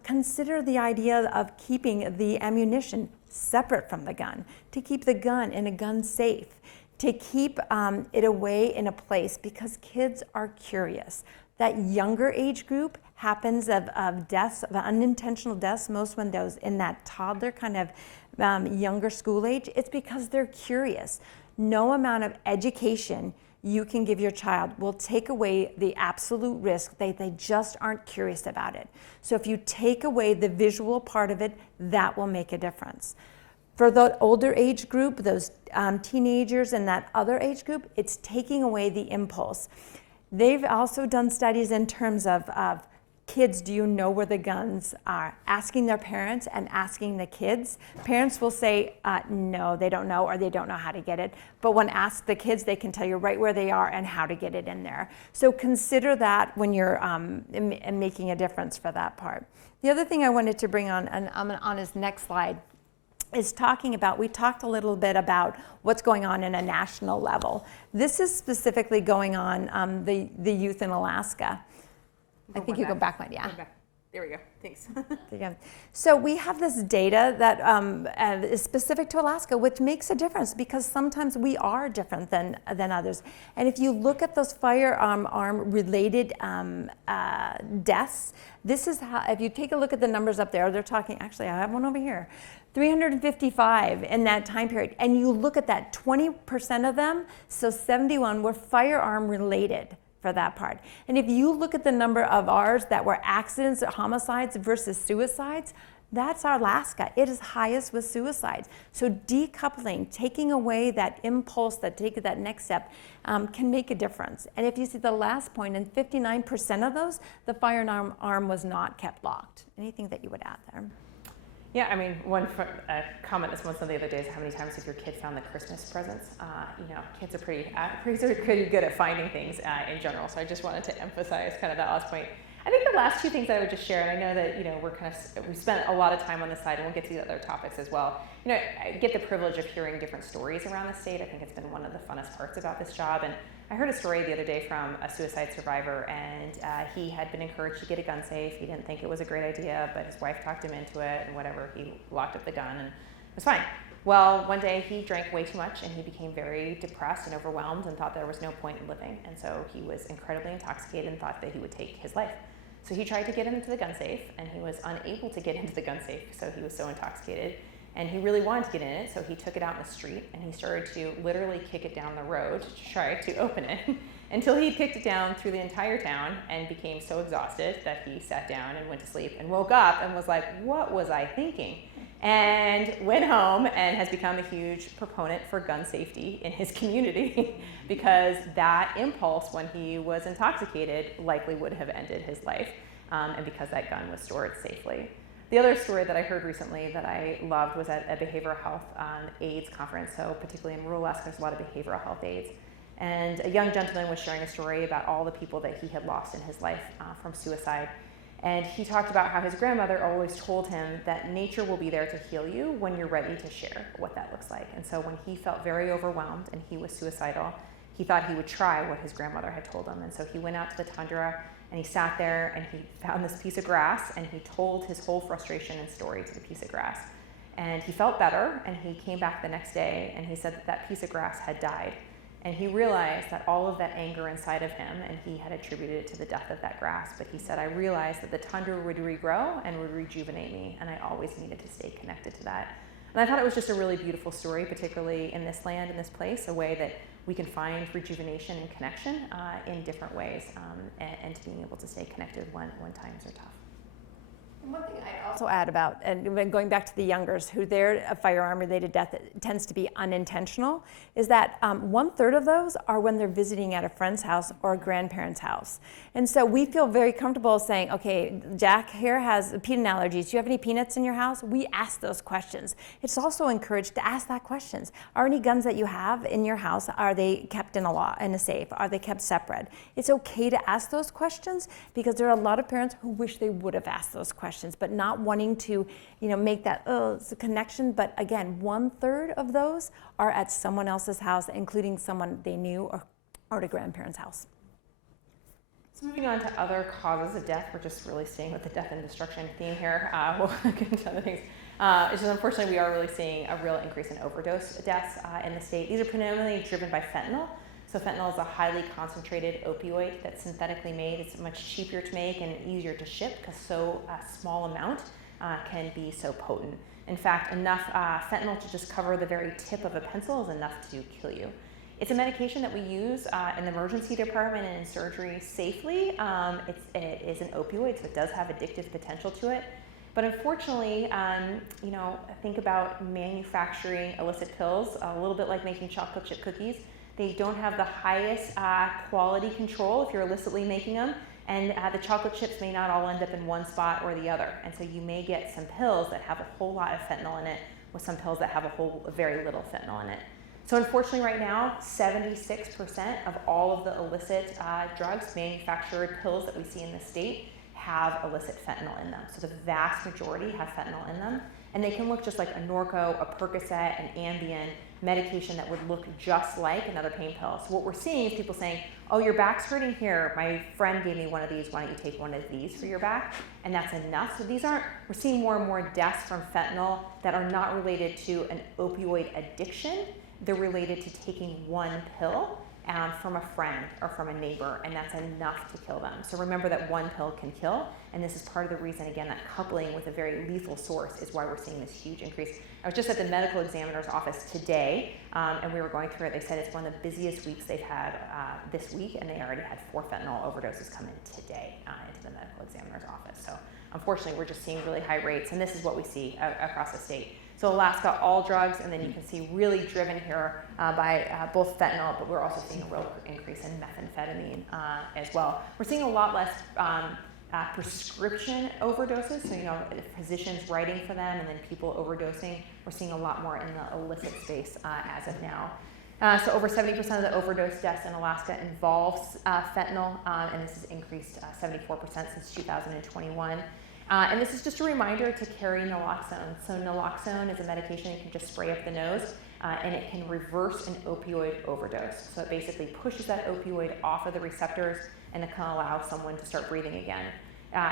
consider the idea of keeping the ammunition separate from the gun, to keep the gun in a gun safe, to keep it away in a place, because kids are curious. That younger age group happens of deaths, of unintentional deaths, most when those in that toddler kind of younger school age, it's because they're curious. No amount of education you can give your child will take away the absolute risk. They just aren't curious about it. So if you take away the visual part of it, that will make a difference. For the older age group, those teenagers and that other age group, it's taking away the impulse. They've also done studies in terms of kids, do you know where the guns are? Asking their parents and asking the kids. Parents will say, no, they don't know, or they don't know how to get it. But when asked the kids, they can tell you right where they are and how to get it in there. So consider that when you're making a difference for that part. The other thing I wanted to bring on, and on his next slide, is talking about, we talked a little bit about what's going on in a national level. This is specifically going on the youth in Alaska. I think you go back one, yeah. There we go, thanks. Yeah. So we have this data that is specific to Alaska, which makes a difference because sometimes we are different than others. And if you look at those firearm related deaths, this is how, if you take a look at the numbers up there, they're talking, actually I have one over here, 355 in that time period. And you look at that, 20% of them, so 71 were firearm related for that part. And if you look at the number of ours that were accidents or homicides versus suicides, that's our Alaska. It is highest with suicides. So decoupling, taking away that impulse, take that next step, can make a difference. And if you see the last point, in 59% of those, the firearm was not kept locked. Anything that you would add there? Yeah, I mean, one comment this month on the other day is how many times have your kid found the Christmas presents? You know, kids are pretty good at finding things in general. So I just wanted to emphasize kind of that last point. I think the last two things that I would just share, and I know that, you know, we spent a lot of time on this side, and we'll get to the other topics as well. You know, I get the privilege of hearing different stories around the state. I think it's been one of the funnest parts about this job. And I heard a story the other day from a suicide survivor, and he had been encouraged to get a gun safe. He didn't think it was a great idea, but his wife talked him into it, and whatever, he locked up the gun, and it was fine. Well, one day he drank way too much, and he became very depressed and overwhelmed and thought there was no point in living. And so he was incredibly intoxicated and thought that he would take his life. So he tried to get into the gun safe, and he was unable to get into the gun safe, so he was so intoxicated. And he really wanted to get in it, so he took it out in the street, and he started to literally kick it down the road to try to open it, until he kicked it down through the entire town and became so exhausted that he sat down and went to sleep and woke up and was like, what was I thinking? And went home and has become a huge proponent for gun safety in his community because that impulse when he was intoxicated likely would have ended his life, and because that gun was stored safely. The other story that I heard recently that I loved was at a behavioral health AIDS conference. So particularly in rural Alaska, there's a lot of behavioral health aides. And a young gentleman was sharing a story about all the people that he had lost in his life from suicide. And he talked about how his grandmother always told him that nature will be there to heal you when you're ready to share what that looks like. And so when he felt very overwhelmed and he was suicidal, he thought he would try what his grandmother had told him. And so he went out to the tundra, and he sat there and he found this piece of grass, and he told his whole frustration and story to the piece of grass. And he felt better, and he came back the next day, and he said that that piece of grass had died. And he realized that all of that anger inside of him, and he had attributed it to the death of that grass, but he said, I realized that the tundra would regrow and would rejuvenate me, and I always needed to stay connected to that. And I thought it was just a really beautiful story, particularly in this land, in this place, a way that we can find rejuvenation and connection in different ways, and to being able to stay connected when times are tough. And one thing I'd also add about, and when going back to the youngers, who their firearm-related death tends to be unintentional, is that 1/3 of those are when they're visiting at a friend's house or a grandparent's house. And so we feel very comfortable saying, okay, Jack here has peanut allergies. Do you have any peanuts in your house? We ask those questions. It's also encouraged to ask that questions. Are any guns that you have in your house, are they kept in a safe? Are they kept separate? It's okay to ask those questions because there are a lot of parents who wish they would have asked those questions, but not wanting to, make that, it's a connection. But again, 1/3 of those are at someone else's house, including someone they knew or at a grandparent's house. So moving on to other causes of death, we're just really staying with the death and destruction theme here. We'll get into other things. It's just unfortunately we are really seeing a real increase in overdose deaths in the state. These are predominantly driven by fentanyl. So fentanyl is a highly concentrated opioid that's synthetically made. It's much cheaper to make and easier to ship because so small amount can be so potent. In fact, enough fentanyl to just cover the very tip of a pencil is enough to kill you. It's a medication that we use in the emergency department and in surgery safely. It is an opioid, so it does have addictive potential to it. But unfortunately, think about manufacturing illicit pills, a little bit like making chocolate chip cookies. They don't have the highest quality control if you're illicitly making them, And the chocolate chips may not all end up in one spot or the other. And so you may get some pills that have a whole lot of fentanyl in it with some pills that have a very little fentanyl in it. So unfortunately right now, 76% of all of the illicit drugs, manufactured pills that we see in the state have illicit fentanyl in them. So the vast majority have fentanyl in them. And they can look just like a Norco, a Percocet, an Ambien, medication that would look just like another pain pill. So what we're seeing is people saying, oh, your back's hurting here. My friend gave me one of these. Why don't you take one of these for your back? And that's enough. So these aren't, we're seeing more and more deaths from fentanyl that are not related to an opioid addiction. They're related to taking one pill from a friend or from a neighbor, and that's enough to kill them. So remember that one pill can kill, and this is part of the reason, again, that coupling with a very lethal source is why we're seeing this huge increase. I was just at the medical examiner's office today, and we were going through it. They said it's one of the busiest weeks they've had this week, and they already had 4 fentanyl overdoses come in today into the medical examiner's office. So unfortunately, we're just seeing really high rates, and this is what we see across the state. So Alaska, all drugs, and then you can see really driven here by both fentanyl, but we're also seeing a real increase in methamphetamine as well. We're seeing a lot less prescription overdoses, so physicians writing for them and then people overdosing. We're seeing a lot more in the illicit space as of now. So over 70% of the overdose deaths in Alaska involves fentanyl, and this has increased 74% since 2021. And this is just a reminder to carry naloxone. So naloxone is a medication you can just spray up the nose, and it can reverse an opioid overdose. So it basically pushes that opioid off of the receptors, and it can allow someone to start breathing again.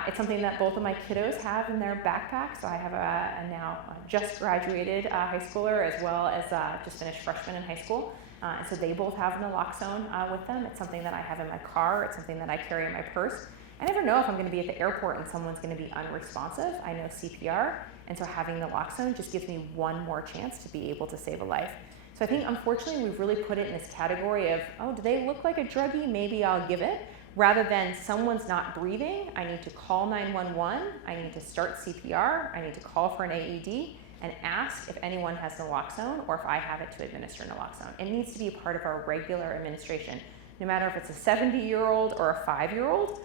It's something that both of my kiddos have in their backpack. So I have a now just graduated high schooler as well as just finished freshman in high school. And so they both have naloxone with them. It's something that I have in my car. It's something that I carry in my purse. I never know if I'm going to be at the airport and someone's going to be unresponsive. I know CPR, and so having naloxone just gives me one more chance to be able to save a life. So I think, unfortunately, we've really put it in this category of, oh, do they look like a druggie? Maybe I'll give it. Rather than someone's not breathing, I need to call 911, I need to start CPR, I need to call for an AED, and ask if anyone has naloxone or if I have it to administer naloxone. It needs to be a part of our regular administration, no matter if it's a 70-year-old or a 5-year-old.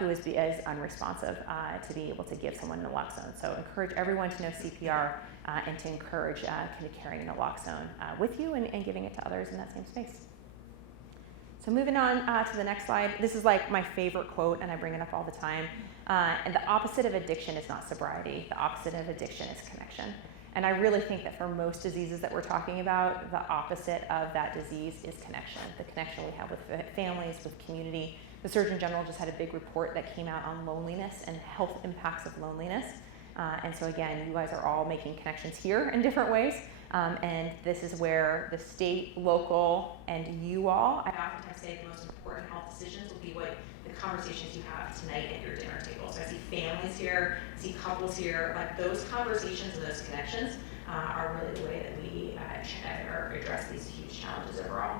Who is unresponsive to be able to give someone naloxone. So encourage everyone to know CPR and to encourage carrying naloxone with you and giving it to others in that same space. So moving on to the next slide. This is like my favorite quote, and I bring it up all the time. And the opposite of addiction is not sobriety. The opposite of addiction is connection. And I really think that for most diseases that we're talking about, the opposite of that disease is connection. The connection we have with families, with community. The Surgeon General just had a big report that came out on loneliness and health impacts of loneliness. And so again, you guys are all making connections here in different ways. And this is where the state, local, and you all, I oftentimes say the most important health decisions will be what the conversations you have tonight at your dinner table. So I see families here, I see couples here, like those conversations and those connections are really the way that we address these huge challenges overall.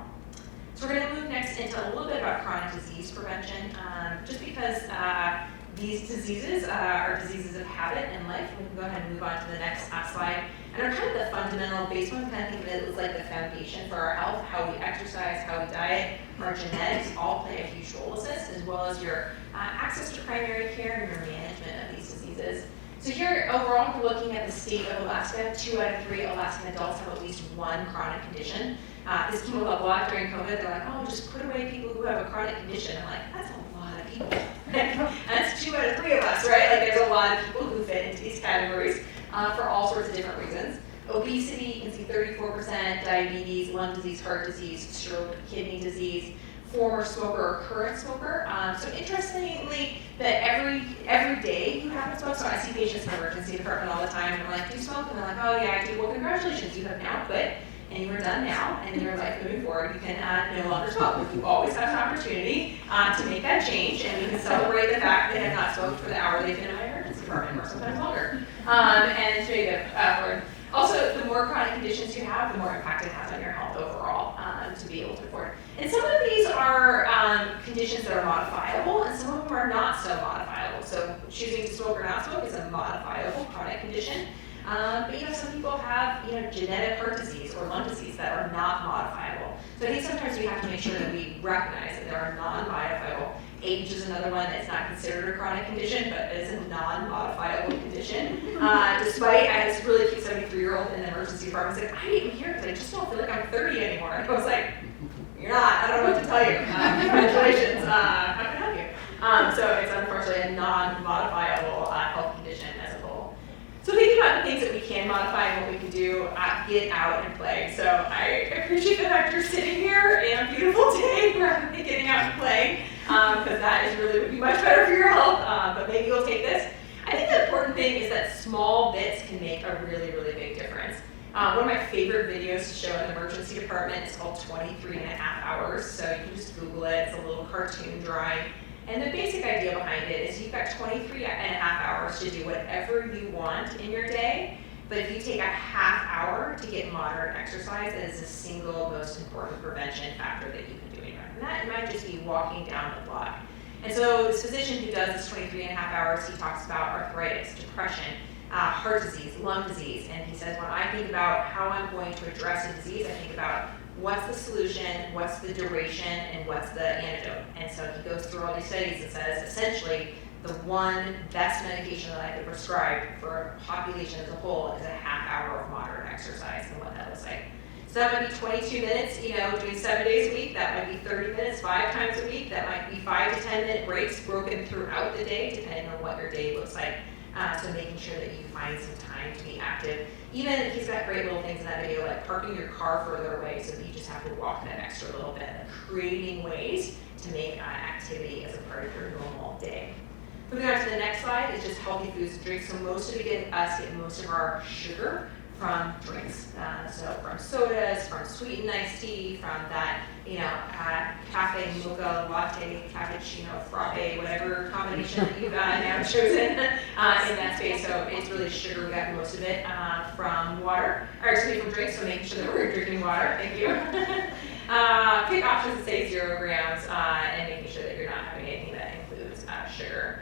So we're going to move next into a little bit about chronic disease prevention, just because these diseases are diseases of habit and life. We can go ahead and move on to the next slide. And are kind of the fundamental base one, kind of think of it as like the foundation for our health, how we exercise, how we diet, our genetics all play a huge role in this, as well as your access to primary care and your management of these diseases. So here, overall, we're looking at the state of Alaska. 2 out of 3 Alaskan adults have at least one chronic condition. This came up a lot during COVID. They're like, oh, just put away people who have a chronic condition. I'm like, that's a lot of people. And that's 2 out of 3 of us, right? Like, there's a lot of people who fit into these categories for all sorts of different reasons. Obesity, you can see 34%, diabetes, lung disease, heart disease, stroke, kidney disease, former smoker or current smoker. So interestingly, that every day you happen to smoke. So I see patients in the emergency department all the time, and I'm like, do you smoke? And they're like, oh yeah, I do. Well, congratulations, you have now quit. And you are done now, and in your life moving forward, you can no longer smoke. You always have an opportunity to make that change, and we can celebrate the fact they have not smoked for the hour they've been in my emergency department, or sometimes longer. And show you the also, the more chronic conditions you have, the more impact it has on your health overall to be able to afford. And some of these are conditions that are modifiable, and some of them are not so modifiable. So choosing to smoke or not smoke is a modifiable chronic condition. But some people have genetic heart disease or lung disease that are not modifiable. So I think sometimes we have to make sure that we recognize that there are non-modifiable Age is another one that's not considered a chronic condition, but is a non-modifiable condition. Despite, I had this really cute 73-year-old in the emergency department said, I didn't hear because I just don't feel like I'm 30 anymore. And I was like, you're not, I don't know what to tell you. Congratulations, how can I help you? So it's unfortunately a non-modifiable health condition as a whole. So thinking about the things that we can modify and what we can do, get out and play. So I appreciate the fact you're sitting here in a beautiful day rather than getting out and playing, because that is really would be much better for your health, but maybe you'll take this. I think the important thing is that small bits can make a really, really big difference. One of my favorite videos to show in the emergency department is called 23 and a half hours. So you can just Google it, it's a little cartoon drawing. And the basic idea behind it is you've got 23 and a half hours to do whatever you want in your day, but if you take a half hour to get moderate exercise, that is the single most important prevention factor that you can do anywhere. And that might just be walking down the block. And so this physician who does this 23 and a half hours, he talks about arthritis, depression, heart disease, lung disease, and he says, when I think about how I'm going to address a disease, I think about what's the solution, what's the duration, and what's the antidote. And so he goes through all these studies and says, essentially, the one best medication that I could prescribe for a population as a whole is a half hour of moderate exercise and what that looks like. So that might be 22 minutes, doing 7 days a week. That might be 30 minutes 5 times a week. That might be 5 to 10 minute breaks broken throughout the day, depending on what your day looks like. So making sure that you find some time to be active. Even he's got great little things in that video, like parking your car further away so that you just have to walk that extra little bit, creating ways to make activity as a part of your normal day. Moving on to the next slide is just healthy foods and drinks. So most of us get most of our sugar from drinks. So from sodas, from sweetened iced tea, from that, cafe, mocha, latte, cappuccino, frappe, whatever combination that you've now chosen in that space. So it's really sugar. We got most of it from water, from drinks. So making sure that we're drinking water. Thank you. Pick options that say 0 grams and making sure that you're not having anything that includes sugar.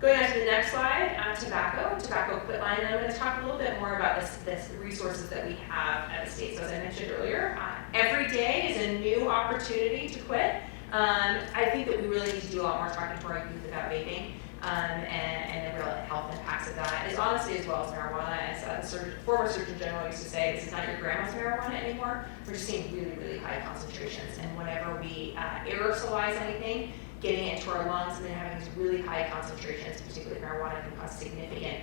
Going on to the next slide, tobacco quit line. And I'm going to talk a little bit more about this resources that we have at the state. So as I mentioned earlier, every day is a new opportunity to quit. I think that we really need to do a lot more talking to our youth about vaping and the real health impacts of that, as honestly as well as marijuana. As the former Surgeon General used to say, this is not your grandma's marijuana anymore. We're just seeing really, really high concentrations. And whenever we aerosolize anything, getting it into our lungs and then having these really high concentrations, particularly marijuana, can cause significant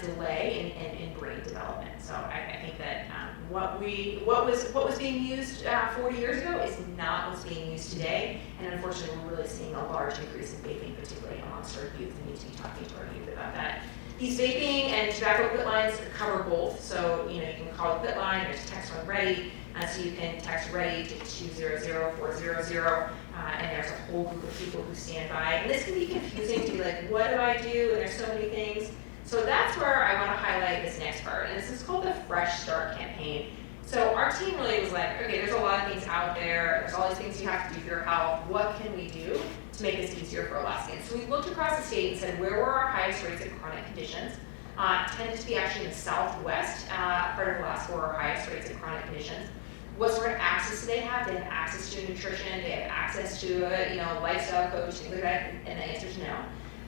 delay in brain development. So I think that what was being used 40 years ago is not what's being used today, and unfortunately we're really seeing a large increase in vaping, particularly amongst our youth, and we need to be talking to our youth about that. These vaping and tobacco quit lines cover both, so you can call a quit line, there's text when ready, so you can text ready to 200-400, and there's a whole group of people who stand by. And this can be confusing to be like, what do I do? And there's so many things. So that's where I want to highlight this next part. And this is called the Fresh Start campaign. So our team really was like, okay, there's a lot of things out there. There's all these things you have to do for your health. What can we do to make this easier for Alaskans? So we looked across the state and said, where were our highest rates of chronic conditions? Tended to be actually in the southwest part of Alaska where our highest rates of chronic conditions. What sort of access do they have? They have access to nutrition, they have access to a lifestyle coach, things like that, and the answer is no.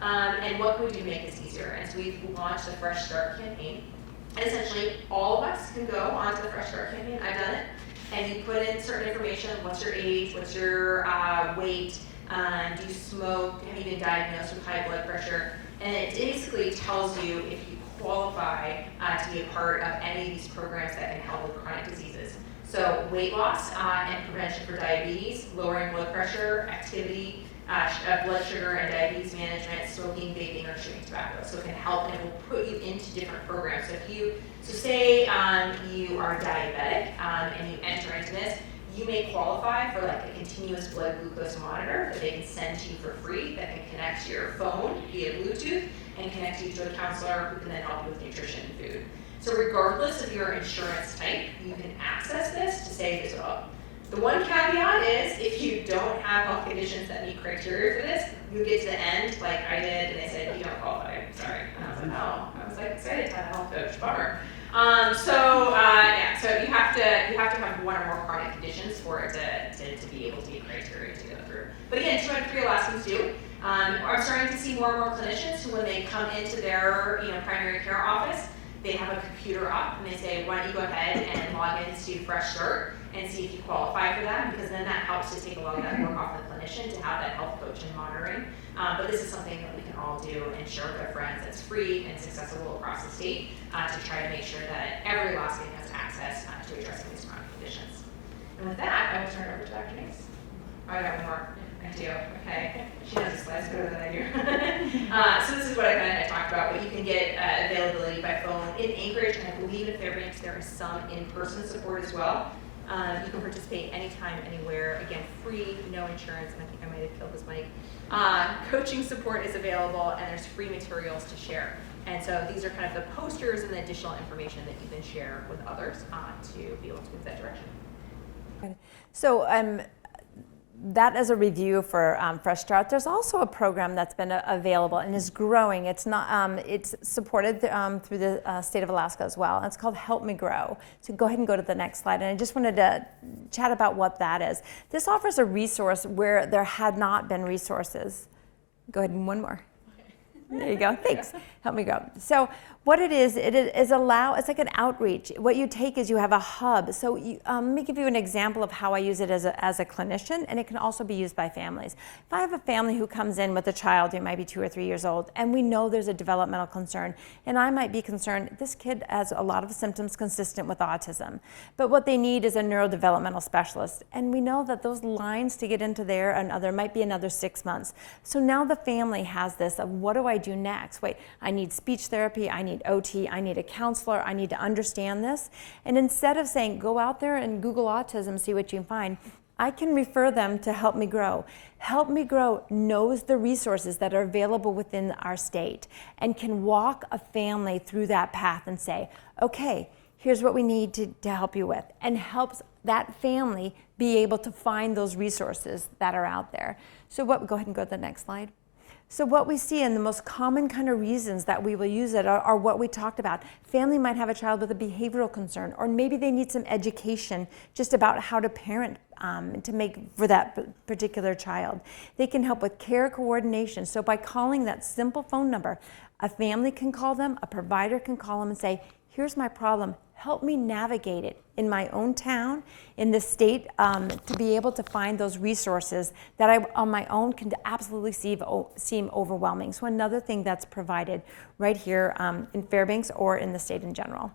And what can we do to make this easier? And so we've launched the Fresh Start campaign. And essentially, all of us can go onto the Fresh Start campaign. I've done it. And you put in certain information, what's your age, what's your weight, do you smoke, have you been diagnosed with high blood pressure? And it basically tells you if you qualify to be a part of any of these programs that can help with chronic diseases. So weight loss and prevention for diabetes, lowering blood pressure, activity, blood sugar and diabetes management, smoking, vaping, or chewing tobacco. So it can help and it will put you into different programs. So say you are diabetic and you enter into this, you may qualify for like a continuous blood glucose monitor that they can send to you for free that can connect to your phone via Bluetooth and connect you to a counselor who can then help you with nutrition and food. So regardless of your insurance type, you can access this to save this up. The one caveat is if you don't have health conditions that meet criteria for this, you get to the end like I did and they said, you don't qualify, sorry. And I was like, oh, I was like excited to have a health coach, bummer. So you have to have one or more chronic conditions for it to be able to meet criteria to go through. But again, just what 3 Alaskans do. I'm starting to see more and more clinicians who, when they come into their primary care office, they have a computer up and they say, why don't you go ahead and log into Fresh Start and see if you qualify for that, because then that helps to take a lot of that work off the clinician to have that health coach and monitoring. But this is something that we can all do and share with our friends. It's free and it's accessible across the state to try to make sure that every Alaskan has access to addressing these chronic conditions. And with that, I will turn it over to Dr. Nace. Oh, I got one more. I do. Okay. She knows the slides better than I do. So this is what I kind of talked about, but you can get availability by phone in Anchorage, and I believe in Fairbanks there is some in-person support as well. You can participate anytime, anywhere. Again, free, no insurance, and I think I might have killed this mic. Coaching support is available, and there's free materials to share. And so these are kind of the posters and the additional information that you can share with others to be able to move that direction. So that is a review for Fresh Start. There's also a program that's been available and is growing. It's not. It's supported through the state of Alaska as well. And it's called Help Me Grow. So go ahead and go to the next slide. And I just wanted to chat about what that is. This offers a resource where there had not been resources. Go ahead and one more. There you go. Thanks. Help Me Grow. So what it is it's like an outreach. What you take is you have a hub. So let me give you an example of how I use it as a clinician, and it can also be used by families. If I have a family who comes in with a child who might be 2 or 3 years old, and we know there's a developmental concern, and I might be concerned, this kid has a lot of symptoms consistent with autism, but what they need is a neurodevelopmental specialist. And we know that those lines to get into there and other might be another 6 months. So now the family has this of, what do I do next? Wait, I need speech therapy, I need OT, I need a counselor, I need to understand this. And instead of saying, go out there and Google autism, see what you can find, I can refer them to Help Me Grow. Help Me Grow knows the resources that are available within our state and can walk a family through that path and say, okay, here's what we need to help you with, and helps that family be able to find those resources that are out there. So go ahead and go to the next slide. So what we see, and the most common kind of reasons that we will use it are what we talked about. Family might have a child with a behavioral concern, or maybe they need some education just about how to parent to make for that particular child. They can help with care coordination. So by calling that simple phone number, a family can call them, a provider can call them and say, here's my problem, help me navigate it in my own town, in the state, to be able to find those resources that I, on my own, can absolutely seem overwhelming. So another thing that's provided right here in Fairbanks or in the state in general.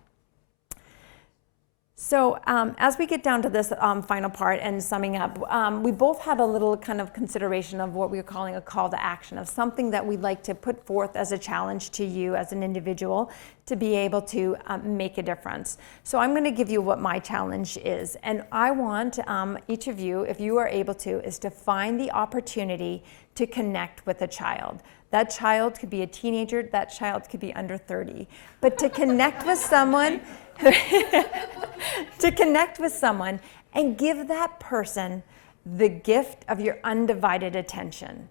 So as we get down to this final part and summing up, we both had a little kind of consideration of what we were calling a call to action, of something that we'd like to put forth as a challenge to you as an individual to be able to make a difference. So I'm going to give you what my challenge is. And I want each of you, if you are able to, is to find the opportunity to connect with a child. That child could be a teenager, that child could be under 30. But to connect with someone, and give that person the gift of your undivided attention.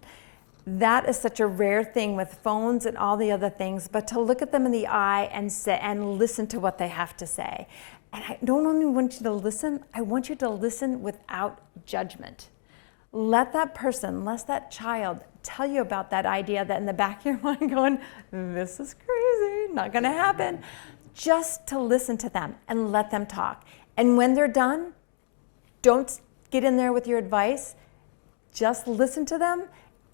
That is such a rare thing with phones and all the other things, but to look at them in the eye and listen to what they have to say. And I don't only want you to listen, I want you to listen without judgment. Let that child tell you about that idea that in the back of your mind going, this is crazy, not gonna happen. Just to listen to them and let them talk. And when they're done, don't get in there with your advice. Just listen to them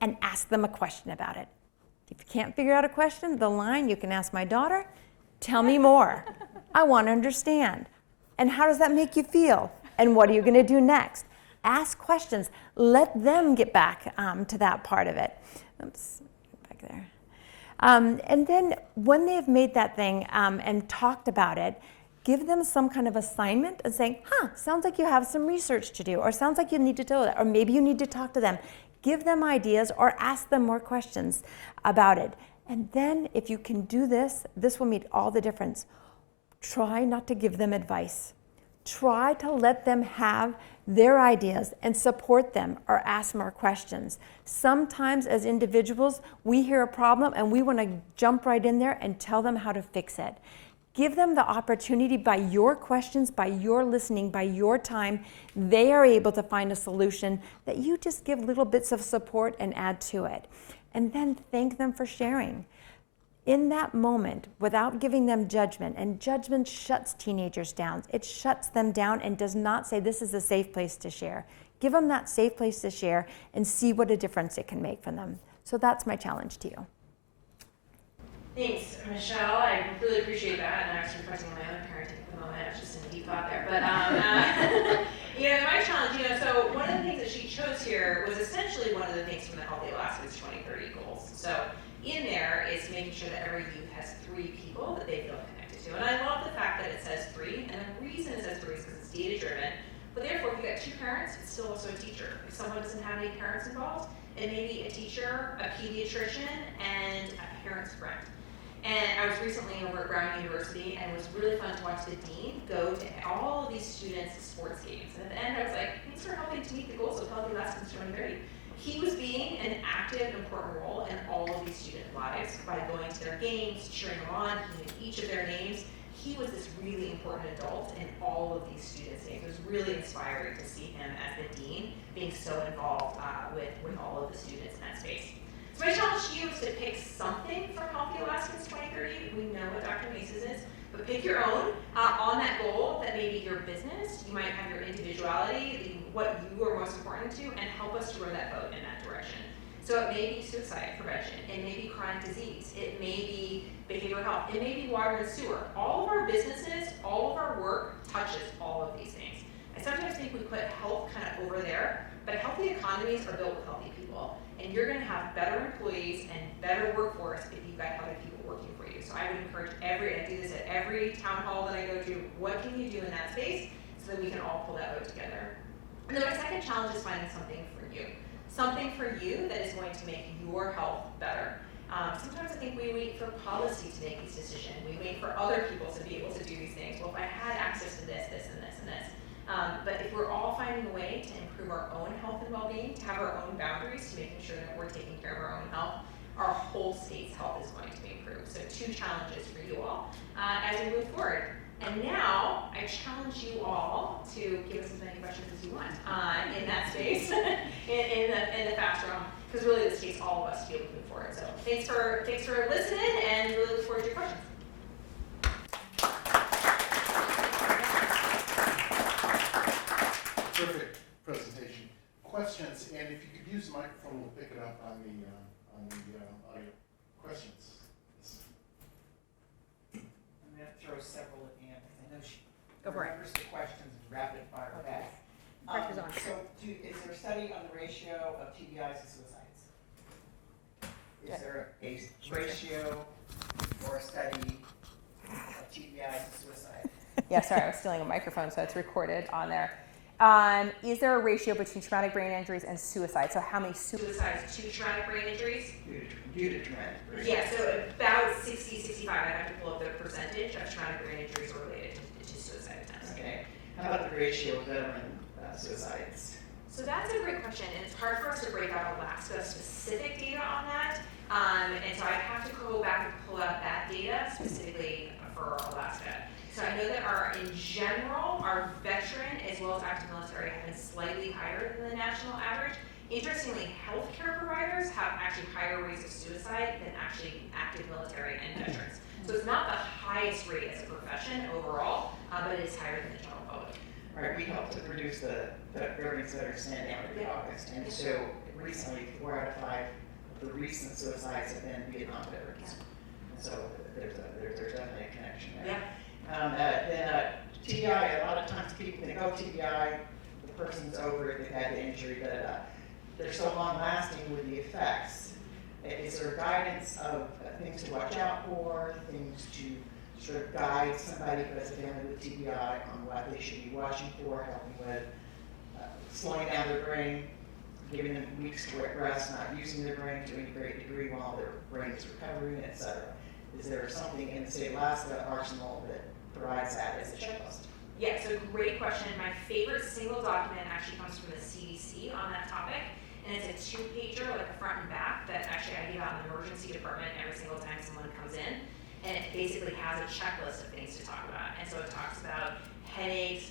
and ask them a question about it. If you can't figure out a question, the line, you can ask my daughter, tell me more. I want to understand. And how does that make you feel? And what are you going to do next? Ask questions. Let them get back to that part of it. Oops, back there. And then when they've made that thing and talked about it, give them some kind of assignment and saying, sounds like you have some research to do, or sounds like you need to do that, or maybe you need to talk to them. Give them ideas or ask them more questions about it. And then if you can do this, this will make all the difference. Try not to give them advice. Try to let them have their ideas and support them or ask more questions. Sometimes as individuals, we hear a problem and we want to jump right in there and tell them how to fix it. Give them the opportunity by your questions, by your listening, by your time. They are able to find a solution that you just give little bits of support and add to it. And then thank them for sharing. In that moment, without giving them judgment, and judgment shuts teenagers down. It shuts them down and does not say this is a safe place to share. Give them that safe place to share and see what a difference it can make for them. So that's my challenge to you. Thanks, Mishelle. I really appreciate that, and I was reflecting on my own parenting at the moment. I was just in a deep thought there. But, my challenge, so one of the things that she chose here was essentially one of the things from the Healthy Alaskans 2030 goals. So in there is making sure that every youth has 3 people that they feel connected to. And I love the fact that it says 3, and the reason it says 3 is because it's data-driven. But therefore, if you've got 2 parents, it's still also a teacher. If someone doesn't have any parents involved, it may be a teacher, a pediatrician, and a parent's friend. And I was recently over at Brown University, and it was really fun to watch the dean go to all of these students' sports games. And at the end, I was like, thanks for helping to meet the goals of Healthy Alaskans 2030. He was being an active, important role in all of these student lives by going to their games, cheering them on, he knew each of their names. He was this really important adult in all of these students' names. It was really inspiring to see him as the dean being so involved with all of the students in that space. So my challenge to you is to pick something from Healthy Alaskans 2030. We know what Dr. Nace's is, but pick your own on that goal. That may be your business. You might have your individuality, what you are most important to, and help us to row that boat in that direction. So it may be suicide prevention. It may be chronic disease. It may be behavioral health. It may be water and sewer. All of our businesses, all of our work touches all of these things. I sometimes think we put health kind of over there, but healthy economies are built with healthy people. And you're going to have better employees and better workforce if you've got healthy people working for you. So I would encourage I do this at every town hall that I go to, what can you do in that space so that we can all pull that boat together. And then my second challenge is finding something for you. Something for you that is going to make your health better. Sometimes I think we wait for policy to make these decisions. We wait for other people to be able to do these things. Well, if I had access to this, this, and this, and this. But if we're all finding a way to improve our own health and well-being, to have our own boundaries, to making sure that we're taking care of our own health, our whole state's health is going to be improved. So 2 challenges for you all as we move forward. And now I challenge you all to give us as many questions as you want in that space, in the fast round, because really this takes all of us to be able to move forward. So thanks for listening, and really look forward to your questions. Terrific presentation. Questions, and if you could use the microphone, we'll pick it up on the audio. Questions? I'm going to throw several at Ann, because I know she Go for it. remembers the questions rapid fire back. Pressure's on. So is there a study on the ratio of TBIs and suicides? Is there a ratio or a study of TBIs and suicide? Yeah, sorry, I was stealing a microphone, so it's recorded on there. Is there a ratio between traumatic brain injuries and suicide? So how many suicides to traumatic brain injuries? Due to traumatic brain Yeah, so about 60, 65. I have to pull up the percentage of traumatic brain injuries related to suicide attempts. Okay. How about the ratio of veteran suicides? So that's a great question, and it's hard for us to break out Alaska specific data on that. And so I'd have to go back and pull out that data specifically for Alaska. So I know that in general, our veteran as well as active military have been slightly higher than the national average. Interestingly, healthcare providers have actually higher rates of suicide than actually active military and veterans. So it's not the highest rate as a profession overall, but it is higher than the general public. Right, we helped to produce the veterans that are sent out in August, and so recently 4 out of 5 of the recent suicides have been Vietnam veterans. And so there's definitely a connection there. Yeah. Then TBI, a lot of times people think, oh, TBI, the person's over it, they've had the injury, but they're so long lasting with the effects. Is there guidance of things to watch out for, things to sort of guide somebody who has a family with TBI on what they should be watching for, helping with slowing down their brain, giving them weeks to rest, not using their brain to any great degree while their brain is recovering, etc. Is there something in the state of Alaska arsenal that provides that as a checklist? Yeah, so great question. My favorite single document actually comes from the CDC on that topic. And it's a 2-pager, like a front and back, that actually I give out in the emergency department every single time someone comes in. And it basically has a checklist of things so it talks about headaches,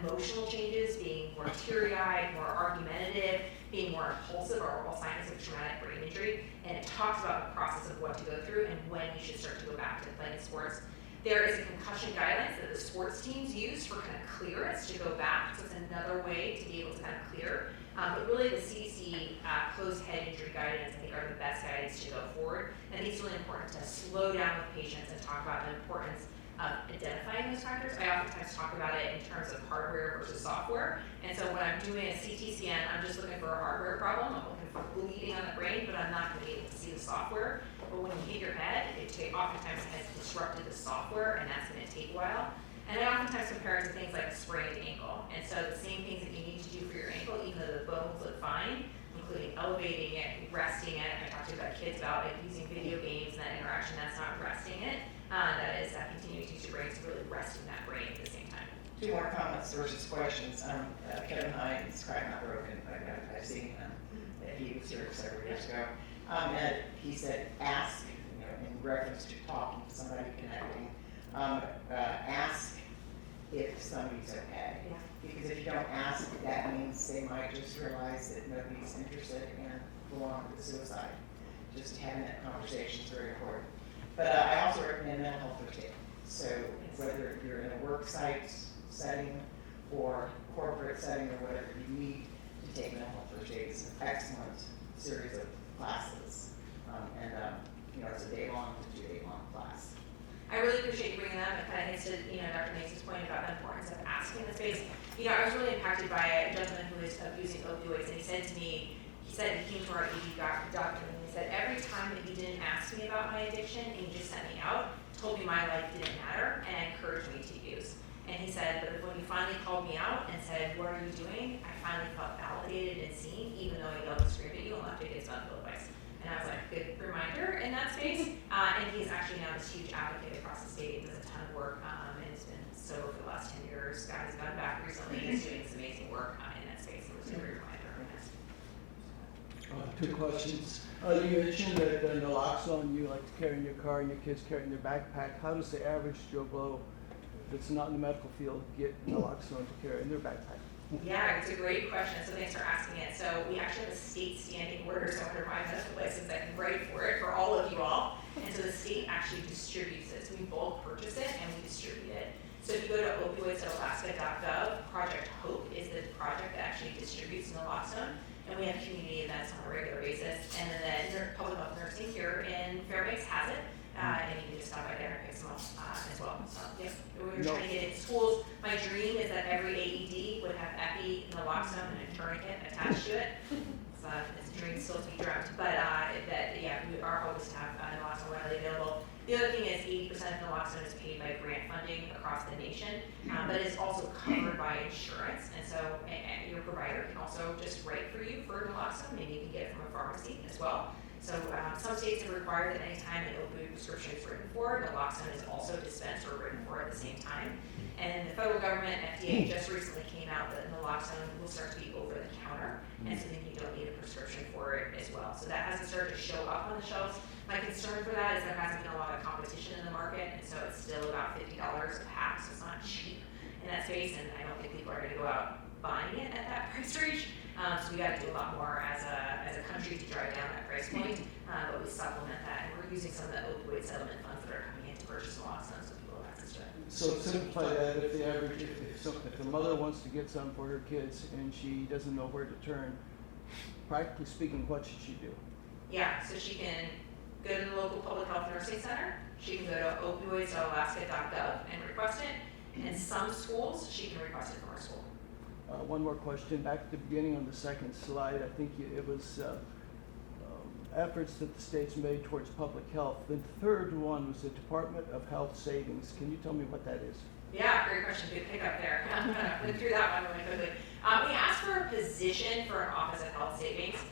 emotional changes, being more teary-eyed, more argumentative, being more impulsive, are all signs of traumatic brain injury. And it talks about the process of what to go through and when you should start to go back to playing sports. There is a concussion guidelines that the sports teams use for kind of clearance to go back. So it's another way to be able to kind of clear. But really the CDC closed head injury guidance, I think, are the best guidance to go forward. And I think it's really important to slow down with patients and talk about the importance of identifying those factors. I oftentimes talk about it in terms of hardware versus software. And so when I'm doing a CT scan, I'm just looking for a hardware problem. I'm looking for bleeding on the brain, but I'm not going to be able to see the software. But when you hit your head, oftentimes has disrupted the software, and that's going to take a while. And I oftentimes compare it to things like a sprained ankle. And so the same things that you need to do for your ankle, even though the bones look fine, including elevating it, resting it. I talked to you about kids about like using video games and that interaction. That's not resting it. That is continuing to use your brain to really resting that brain at the same time. Two more comments versus questions. Kevin Hines, Crack Not Broken, I've seen him. He was here several years ago. And he said, ask, in reference to talking to somebody, connecting, ask if somebody's okay. Yeah. Because if you don't ask, that means they might just realize that nobody's interested and go on with suicide. Just having that conversation is very important. But I also recommend mental health first aid. So whether you're in a work site setting or corporate setting or whatever, you need to take mental health first aid. It's an excellent series of classes. It's a day-long to 2-day-long class. I really appreciate you bringing that up. It kind of hits to, Dr. Nace's point about the importance of asking the space. I was really impacted by a gentleman who was abusing opioids, and he said to me, he came to our ED doctor, and he said, every time that you didn't ask me about my addiction and you just sent me out, told me my life didn't matter, and encouraged me to use. And he said, but when you finally called me out and said, what are you doing? I finally felt validated and seen, even though I yelled and screamed at you and left you kids on pill advice. And I was like, good reminder in that space. And he's actually now this huge advocate across the state, does a ton of work, and has been sober for the last 10 years. God has gone back recently and is doing some amazing work in that space. It was a great reminder. Two questions. You mentioned that naloxone you like to carry in your car and your kids carry in their backpack. How does the average Joe Blow that's not in the medical field get naloxone to carry in their backpack? Yeah, it's a great question, so thanks for asking it. So we actually have a state standing order, so under my medical license I can write for it for all of you all. And so the state actually distributes it. So we bulk purchase it and we distribute it. So if you go to opioids.alaska.gov, Project HOPE is the project that actually distributes naloxone. And we have community events on a regular basis. And then the public health nursing here in Fairbanks has it. And you can just stop by there and pick some up as well. So yeah, we're trying to get it in schools. My dream is that every AED would have epi, naloxone, and a tourniquet attached to it. It's a dream still to be dreamt. But our hope is to have naloxone readily available. The other thing is 80% of naloxone is paid by grant funding across the nation, but it's also covered by insurance. And so your provider can also just write for you for naloxone. Maybe you can get it from a pharmacy as well. So some states have required that any time an opioid prescription is written for, naloxone is also dispensed or written for at the same time. And the federal government, FDA, just recently came out that naloxone will start to be over the counter, and so then you don't need a prescription for it as well. So that hasn't started to show up on the shelves. My concern for that is there hasn't been a lot of competition in the market, and so it's still about $50 a pack, so it's not cheap in that space, and I don't think people are going to go out buying it at that price range. So we got to do a lot more as a country to drive down that price point, but we supplement that, and we're using some of the opioid settlement funds that are coming in to purchase naloxone so people have access to it. So simplify that, if the mother wants to get some for her kids and she doesn't know where to turn, practically speaking, what should she do? Yeah, so she can go to the local public health nursing center. She can go to opioids.alaska.gov and request it. And some schools, she can request it from her school. One more question. Back at the beginning on the second slide, I think it was efforts that the state's made towards public health. The third one was the Department of Health Savings. Can you tell me what that is? Yeah, great question. Good pickup there. I'm going to went through that one really quickly. We asked for a position for an Office of Health Savings,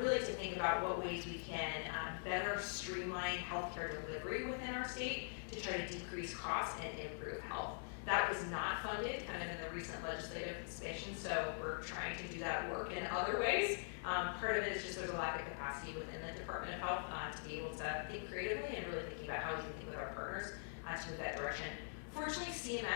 really to think about what ways we can better streamline healthcare delivery within our state to try to decrease costs and improve health. That was not funded kind of in the recent legislative session, so we're trying to do that work in other ways. Part of it is just there's a lack of capacity within the Department of Health to be able to think creatively and really thinking about how we can think with our partners to move that direction. Fortunately, CMS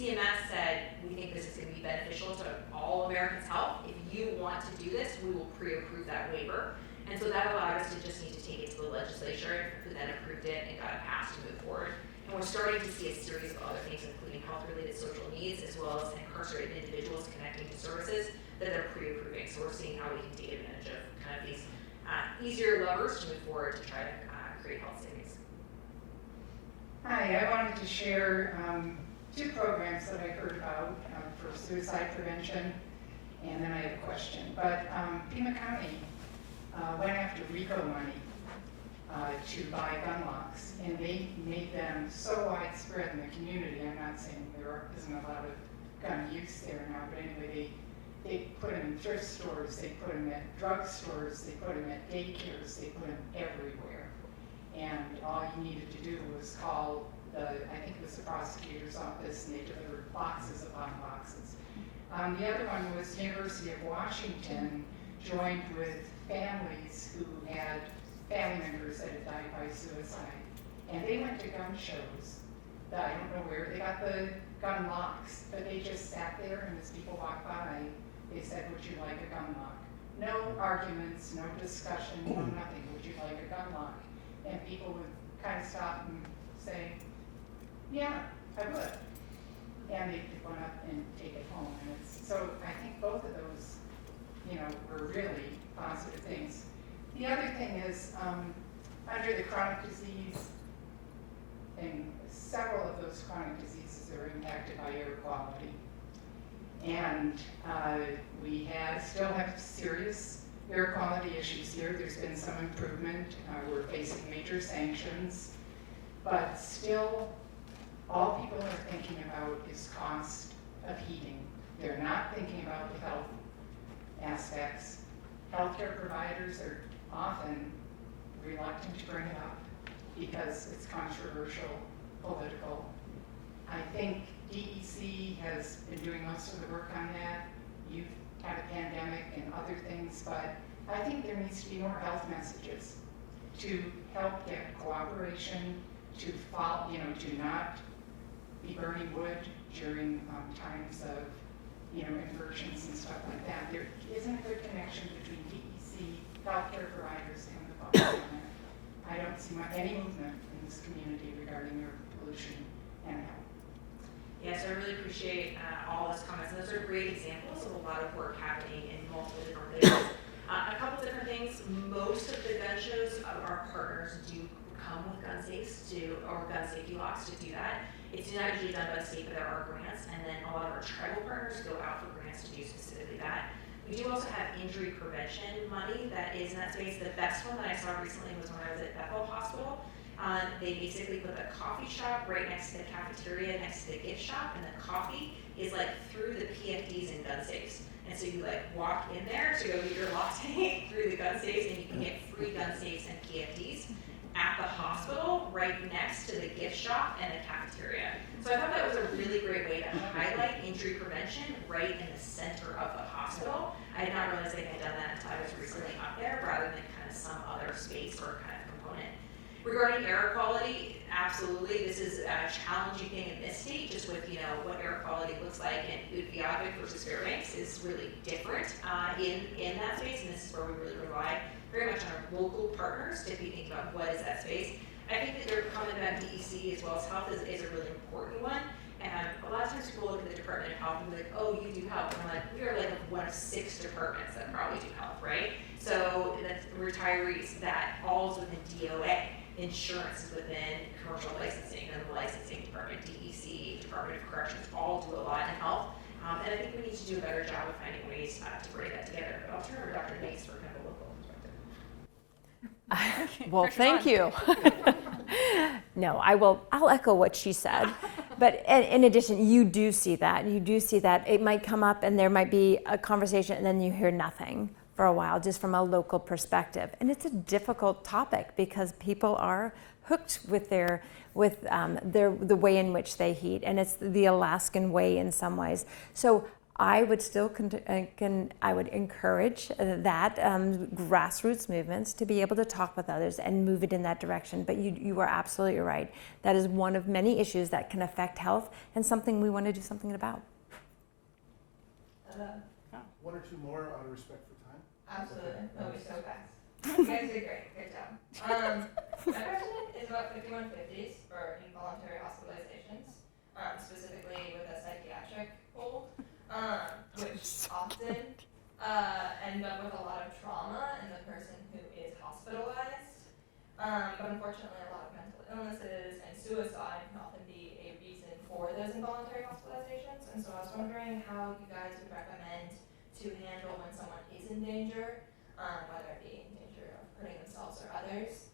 CMS said, we think this is going to be beneficial to all Americans' health. If you want to do this, we will pre-approve that waiver. And so that allowed us to just need to take it to the legislature, who then approved it and got it passed to move forward. And we're starting to see a series of other things, including health-related social needs, as well as incarcerated individuals connecting to services that they're pre-approving. So we're seeing how we can take advantage of kind of these easier levers to move forward to try to create health savings. Hi, I wanted to share two programs that I heard about for suicide prevention, and then I have a question. But Pima County went after RICO money to buy gun locks, and they made them so widespread in the community. I'm not saying there isn't a lot of gun use there now, but anyway, they put them in thrift stores, they put them at drugstores, they put them at daycares, they put them everywhere. And all you needed to do was call I think it was the prosecutor's office, and they delivered boxes upon boxes. The other one was University of Washington joined with families who had family members that had died by suicide. And they went to gun shows. I don't know where they got the gun locks, but they just sat there, and as people walked by, they said, would you like a gun lock? No arguments, no discussion, no nothing. Would you like a gun lock? And people would kind of stop and say, yeah, I would. And they'd go up and take it home. And so I think both of those, were really positive things. The other thing is, under the chronic disease, and several of those chronic diseases are impacted by air quality. And we still have serious air quality issues here. There's been some improvement. We're facing major sanctions, but still, all people are thinking about is cost of heating. They're not thinking about the health aspects. Healthcare providers are often reluctant to bring it up because it's controversial, political. I think DEC has been doing most of the work on that. You've had a pandemic and other things, but I think there needs to be more health messages to help get cooperation, to follow, to not be burning wood during times of, inversions and stuff like that. There isn't a good connection between DEC, healthcare providers, and the public. I don't see any movement in this community regarding air pollution and health. Yes, I really appreciate all those comments. And those are great examples of a lot of work happening in multiple different places. A couple different things. Most of the gun shows, our partners do come with gun safes or gun safety locks to do that. It's not usually done by the state, but there are grants, and then a lot of our tribal partners go out for grants to do specifically that. We do also have injury prevention money that is in that space. The best one that I saw recently was when I was at Bethel Hospital. They basically put a coffee shop right next to the cafeteria, next to the gift shop, and the coffee is like through the PFDs and gun safes. And so you walk in there to go get your latte through the gun safes, and you can get free gun safes and PFDs at the hospital right next to the gift shop and the cafeteria. So I thought that was a really great way to highlight injury prevention right in the center of the hospital. I had not realized they had done that until I was recently up there rather than kind of some other space or kind of component. Regarding air quality, absolutely, this is a challenging thing in this state, just with what air quality looks like, and Pediatrics versus Fairbanks is really different in that space, and this is where we really rely very much on our local partners to be thinking about what is that space. I think that their comment about DEC as well as health is a really important one. And a lot of times people look at the Department of Health and be like, oh, you do health. And I'm like, we are one of 6 departments that probably do health, right? So that's retirees, that all is within DOA. Insurance is within commercial licensing, and the licensing department, DEC, Department of Corrections, all do a lot in health. And I think we need to do a better job of finding ways to bring that together. But I'll turn over to Dr. Nace for kind of a local perspective. Well, thank you. No, I'll echo what she said. But in addition, you do see that. It might come up and there might be a conversation and then you hear nothing for a while, just from a local perspective. And it's a difficult topic because people are hooked with the way in which they heat, and it's the Alaskan way in some ways. So I would still I would encourage that grassroots movements to be able to talk with others and move it in that direction. But you are absolutely right. That is one of many issues that can affect health and something we want to do something about. One or two more out of respect for time. Absolutely. That'll be so fast. You guys did great. Good job. My question is about 5150s for involuntary hospitalizations, specifically with a psychiatric hold, which often end up with a lot of trauma in the person who is hospitalized. But unfortunately, a lot of mental illnesses and suicide can often be a reason for those involuntary hospitalizations. And so I was wondering how you guys would recommend to handle when someone is in danger, whether it be in danger of hurting themselves or others,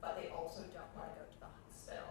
but they also don't want to go to the hospital.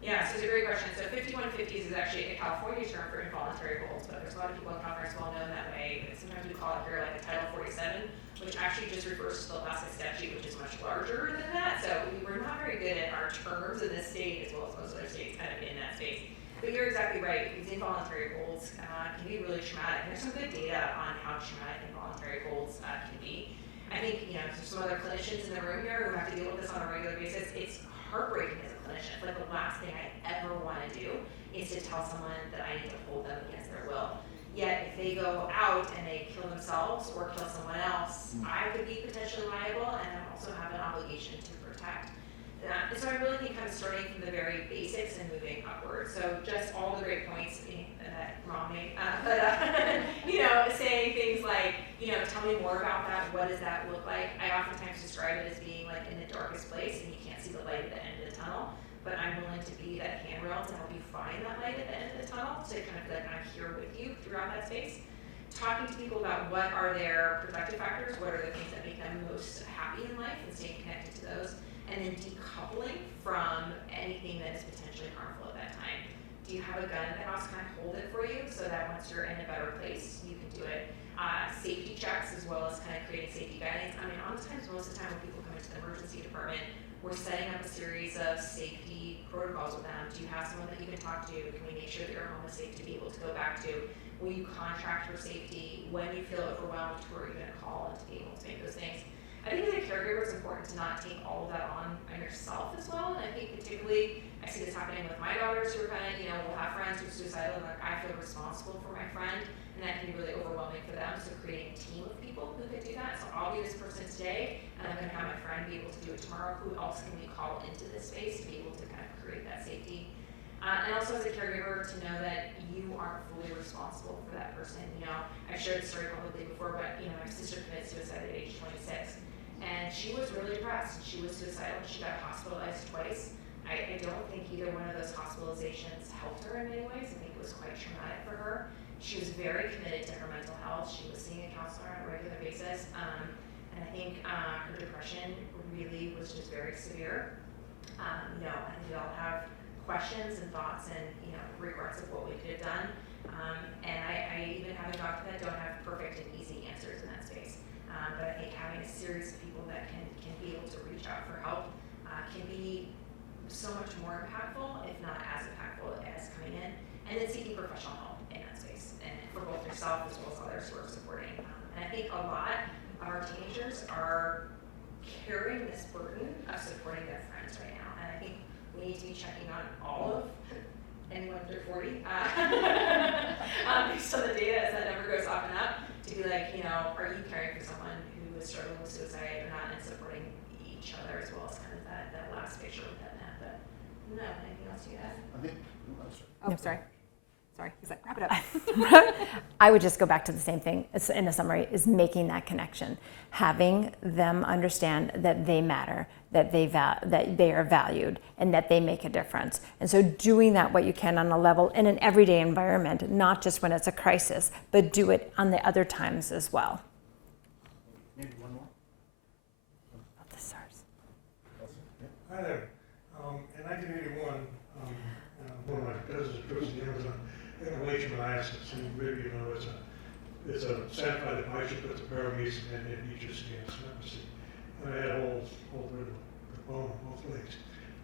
Yeah, so it's a great question. So 5150s is actually a California term for involuntary holds, but there's a lot of people in Congress well known that way. Sometimes we call it here like a Title 47, which actually just refers to the Alaska statute, which is much larger than that. So we're not very good at our terms in this state, as well as most other states kind of in that space. But you're exactly right. These involuntary holds can be really traumatic. There's some good data on how traumatic involuntary holds can be. I think, there's some other clinicians in the room here who have to deal with this on a regular basis. It's heartbreaking as a clinician. Like the last thing I ever want to do is to tell someone that I need to hold them against their will. Yet if they go out and they kill themselves or kill someone else, I could be potentially liable, and I also have an obligation to protect. And so I really think kind of starting from the very basics and moving upward. So just all the great points that Mom made, saying things like, tell me more about that. What does that look like? I oftentimes describe it as being like in the darkest place and you can't see the light at the end of the tunnel, but I'm willing to be that handrail to help you find that light at the end of the tunnel, to kind of feel like I'm here with you throughout that space. Talking to people about what are their protective factors, what are the things that make them most happy in life, and staying connected to those. And then decoupling from anything that is potentially harmful at that time. Do you have a gun in the house? Can I hold it for you so that once you're in a better place, you can do it? Safety checks, as well as kind of creating safety guidelines. I mean, most of the time when people come into the emergency department, we're setting up a series of safety protocols with them. Do you have someone that you can talk to? Can we make sure that your home is safe to be able to go back to? Will you contract for safety? When you feel overwhelmed, who are you going to call and to be able to make those things? I think as a caregiver, it's important to not take all of that on yourself as well. And I think particularly, I see this happening with my daughters who are kind of, will have friends who are suicidal, and like I feel responsible for my friend, and that can be really overwhelming for them. So creating a team of people who can do that. So I'll be this person today, and I'm going to have my friend be able to do it tomorrow. Who else can we call into this space to be able to kind of create that safety? And also as a caregiver, to know that you aren't fully responsible for that person. I've shared the story publicly before, but my sister committed suicide at age 26. And she was really depressed. She was suicidal. She got hospitalized twice. I don't think either one of those hospitalizations helped her in many ways. I think it was quite traumatic for her. She was very committed to her mental health. She was seeing a counselor on a regular basis. And I think her depression really was just very severe. I think we all have questions and thoughts and regrets of what we could have done. And I even having gone through that, don't have perfect and easy answers in that space. But I think having a series of people that can be able to reach out for help can be so much more impactful, if not as impactful as coming in, and then seeking professional help in that space, and for both yourself as well as others who are supporting. And I think a lot of our teenagers are carrying this burden of supporting their friends right now, and I think we need to be checking on all of anyone under 40, based on the data as that number goes up and up, to be like, are you caring for someone who is struggling with suicide or not, and supporting each other as well as kind of that last picture with that. But no, anything else you add? I think, Oh, sorry. Wrap it up. I would just go back to the same thing in a summary, is making that connection. Having them understand that they matter, that they are valued, and that they make a difference. And so doing that what you can on a level in an everyday environment, not just when it's a crisis, but do it on the other times as well. maybe one more? About the SARS. Hi there. In 1981, one of my cousins was in Appalachian, Alaskans, and maybe it's a sapphire that might put the parameter and it eats your skin. And I had a whole bit of bone on both legs.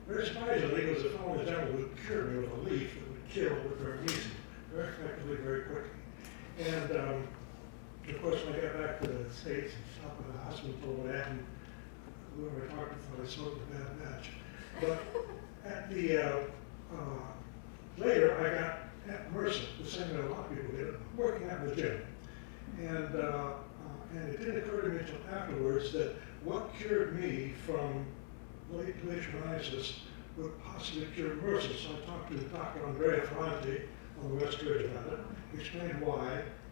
Very surprisingly, it was a fellow in the jungle who cured me with a leaf that would kill with parameter very effectively, very quickly. And of course, when I got back to the States and stopped at the hospital for what happened, whoever I talked to thought I smoked a bad batch. But at the, later I got at Mercer, the same that a lot of people did, working out in the gym. And it didn't occur to me until afterwards that what cured me from leishmaniasis would possibly cure Mercer. So I talked to Dr. Andrea Ferranti on the West Coast about it, explained why.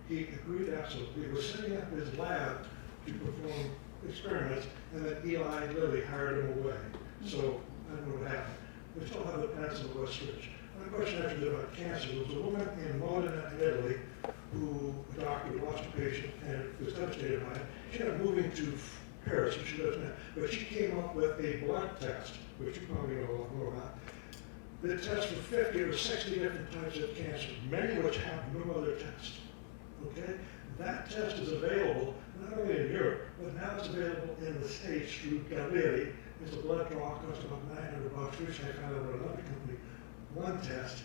He agreed absolutely. He was setting up his lab to perform experiments, and then Eli Lilly hired him away. So I don't know what happened. We still have the plants in the West Ridge. My question actually about cancer was a woman in Modena, Italy, who a doctor watched a patient and was devastated by it. She ended up moving to Paris, which she lives now, but she came up with a blood test, which you probably know a lot more about. The test for 50 or 60 different types of cancer, many of which have no other test. Okay? That test is available not only in Europe, but now it's available in the States through Galleri. It's a blood draw, costs about $900, which I found out at another company. One test,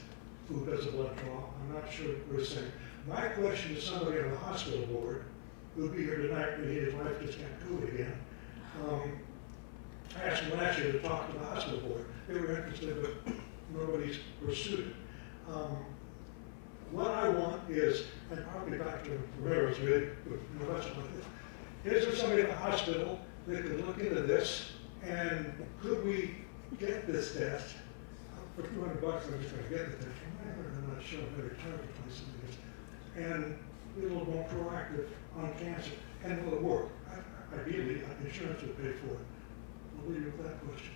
who does a blood draw, I'm not sure what we're saying. My question to somebody on the hospital board, who'll be here tonight, but his wife just got COVID again. I asked them actually to talk to the hospital board. They were interested, but nobody's pursued it. What I want is, and probably Dr. Ramirez really would know less about this, is there somebody at the hospital that could look into this, and could we get this test for $200? I'm just going to get the test. I'm not sure if they're charged for something like this. And be a little more proactive on cancer, and will it work? Ideally, insurance would pay for it. We'll leave you with that question.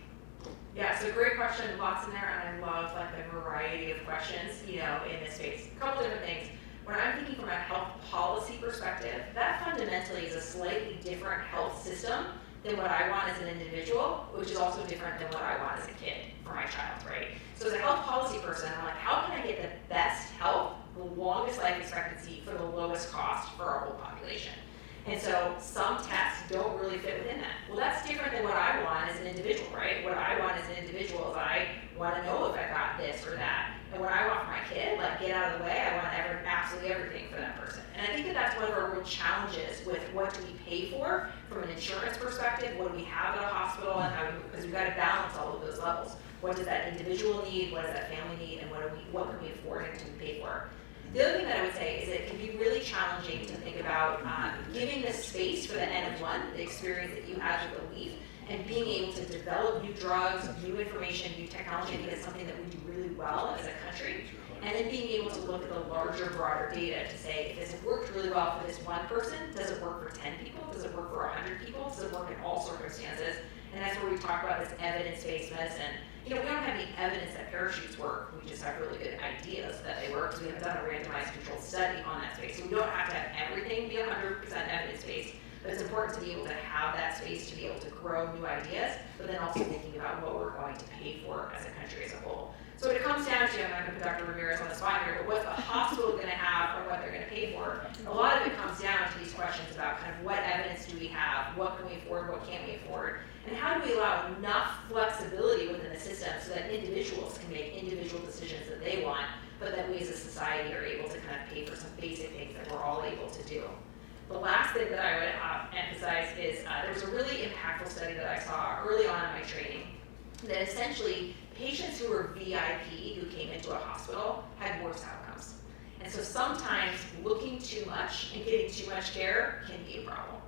Yeah, so great question, lots in there, and I love like the variety of questions, you know, in this space. A couple different things. When I'm thinking from a health policy perspective, that fundamentally is a slightly different health system than what I want as an individual, which is also different than what I want as a kid for my child, right? So as a health policy person, I'm like, how can I get the best health, the longest life expectancy for the lowest cost for our whole population? And so some tests don't really fit within that. Well, that's different than what I want as an individual, right? What I want as an individual is I want to know if I got this or that. And what I want for my kid, like get out of the way, I want absolutely everything for that person. And I think that that's one of our real challenges with what do we pay for from an insurance perspective, what do we have at a hospital, and how because we've got to balance all of those levels. What does that individual need, what does that family need, and what can we afford and can we pay for? The other thing that I would say is it can be really challenging to think about giving this space for the N of one, the experience that you had with the leaf, and being able to develop new drugs, new information, new technology. I think that's something that we do really well as a country. And then being able to look at the larger, broader data to say, if this worked really well for this one person, does it work for 10 people? Does it work for 100 people? Does it work in all circumstances? And that's where we talk about this evidence-based medicine. You know, we don't have any evidence that parachutes work. We just have really good ideas that they work because we haven't done a randomized controlled study on that space. So we don't have to have everything be 100% evidence-based, but it's important to be able to have that space to be able to grow new ideas, but then also thinking about what we're going to pay for as a country as a whole. So what it comes down to, I'm not going to put Dr. Ramirez on the spot here, but what's the hospital going to have or what they're going to pay for? A lot of it comes down to these questions about kind of what evidence do we have, what can we afford, what can't we afford, and how do we allow enough flexibility within the system so that individuals can make individual decisions that they want, but that we as a society are able to kind of pay for some basic things that we're all able to do. The last thing that I would emphasize is there was a really impactful study that I saw early on in my training that essentially patients who were VIP who came into a hospital had worse outcomes. And so sometimes looking too much and getting too much care can be a problem.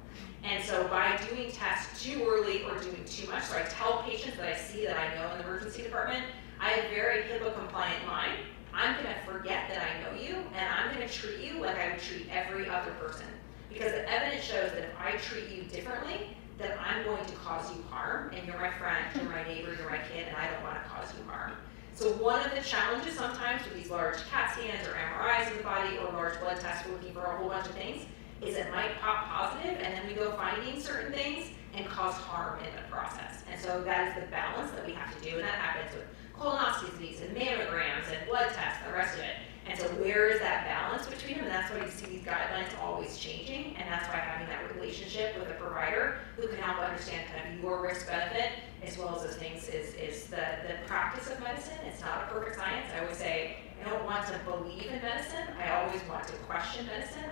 And so by doing tests too early or doing too much, so I tell patients that I see that I know in the emergency department, I have very HIPAA compliant mind. I'm gonna forget that I know you, and I'm gonna treat you like I would treat every other person. Because the evidence shows that if I treat you differently, that I'm going to cause you harm, and you're my friend, you're my neighbor, you're my kid, and I don't wanna cause you harm. So one of the challenges sometimes with these large CAT scans or MRIs in the body or large blood tests, we're looking for a whole bunch of things, is it might pop positive and then we go finding certain things and cause harm in the process. And so that is the balance that we have to do, and that happens with colonoscopies and mammograms and blood tests and the rest of it. And so where is that balance between them? And that's why you see these guidelines always changing, and that's why having that relationship with a provider who can help understand kind of your risk benefit as well as those things is the practice of medicine. It's not a perfect science. I always say I don't want to believe in medicine. I always want to question medicine.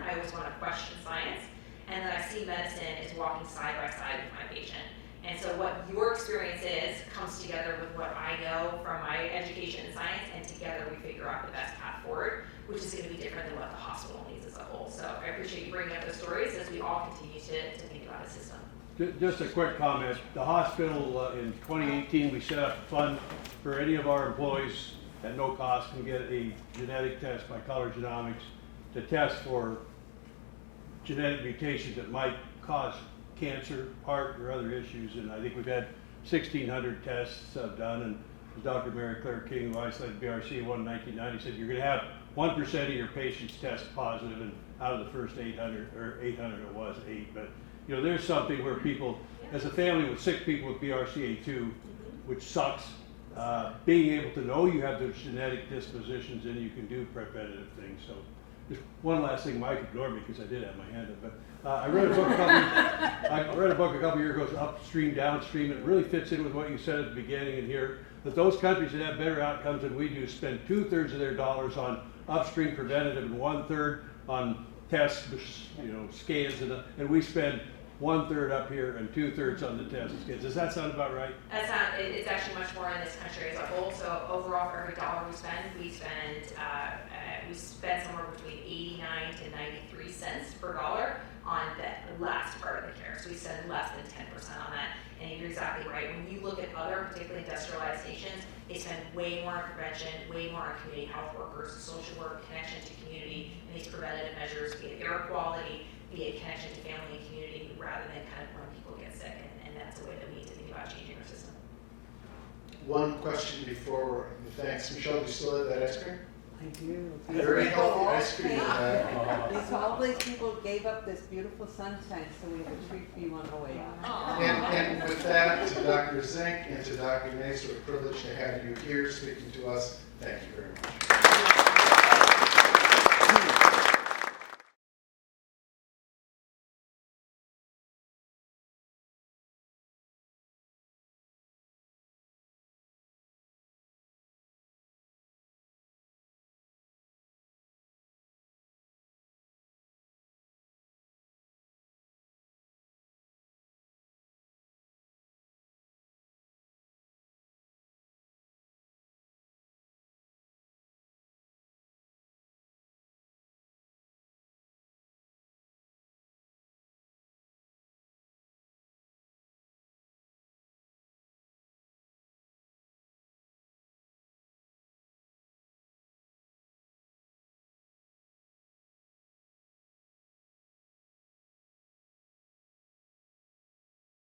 which is going to be different than what the hospital needs as a whole. So I appreciate you bringing up those stories as we all continue to think about a system. Just a quick comment. The hospital, in 2018, we set up a fund for any of our employees at no cost can get a genetic test by Color Genomics to test for genetic mutations that might cause cancer, heart, or other issues. And I think we've had 1,600 tests done. And as Dr. Mary Claire King, who I led BRC in 1990, said you're going to have 1% of your patients test positive, and out of the first 800, or 800 it was 8. But you know, there's something where people, as a family with 6 people with BRCA2, which sucks, being able to know you have those genetic dispositions and you can do preventative things. So just one last thing, Mike ignored me because I did have my hand up, but I read a book a couple years ago, Upstream, Downstream, and it really fits in with what you said at the beginning in here, that those countries that have better outcomes than we do spend 2/3 of their dollars on upstream preventative and 1/3 on tests, you know, scans, and we spend 1/3 up here and 2/3 on the test scans. Does that sound about right? That's not, it's actually much more in this country as a whole. So overall, for every dollar we spend somewhere between 89 to 93 cents per dollar on the last part of the care. So we spend less than 10% on that. And you're exactly right. When you look at other, particularly industrialized nations, they spend way more on prevention, way more on community health workers, social work, connection to community, and these preventative measures, be it air quality, be it connection to family and community, rather than kind of when people get sick. And that's the way that we need to think about changing our system. One question before, thanks. Michelle, do you still have that ice cream? I do. Very healthy ice cream. All these people gave up this beautiful sunshine, so we have a treat for you on the way out. And with that, to Dr. Zink and to Dr. Nace, we're privileged to have you here speaking to us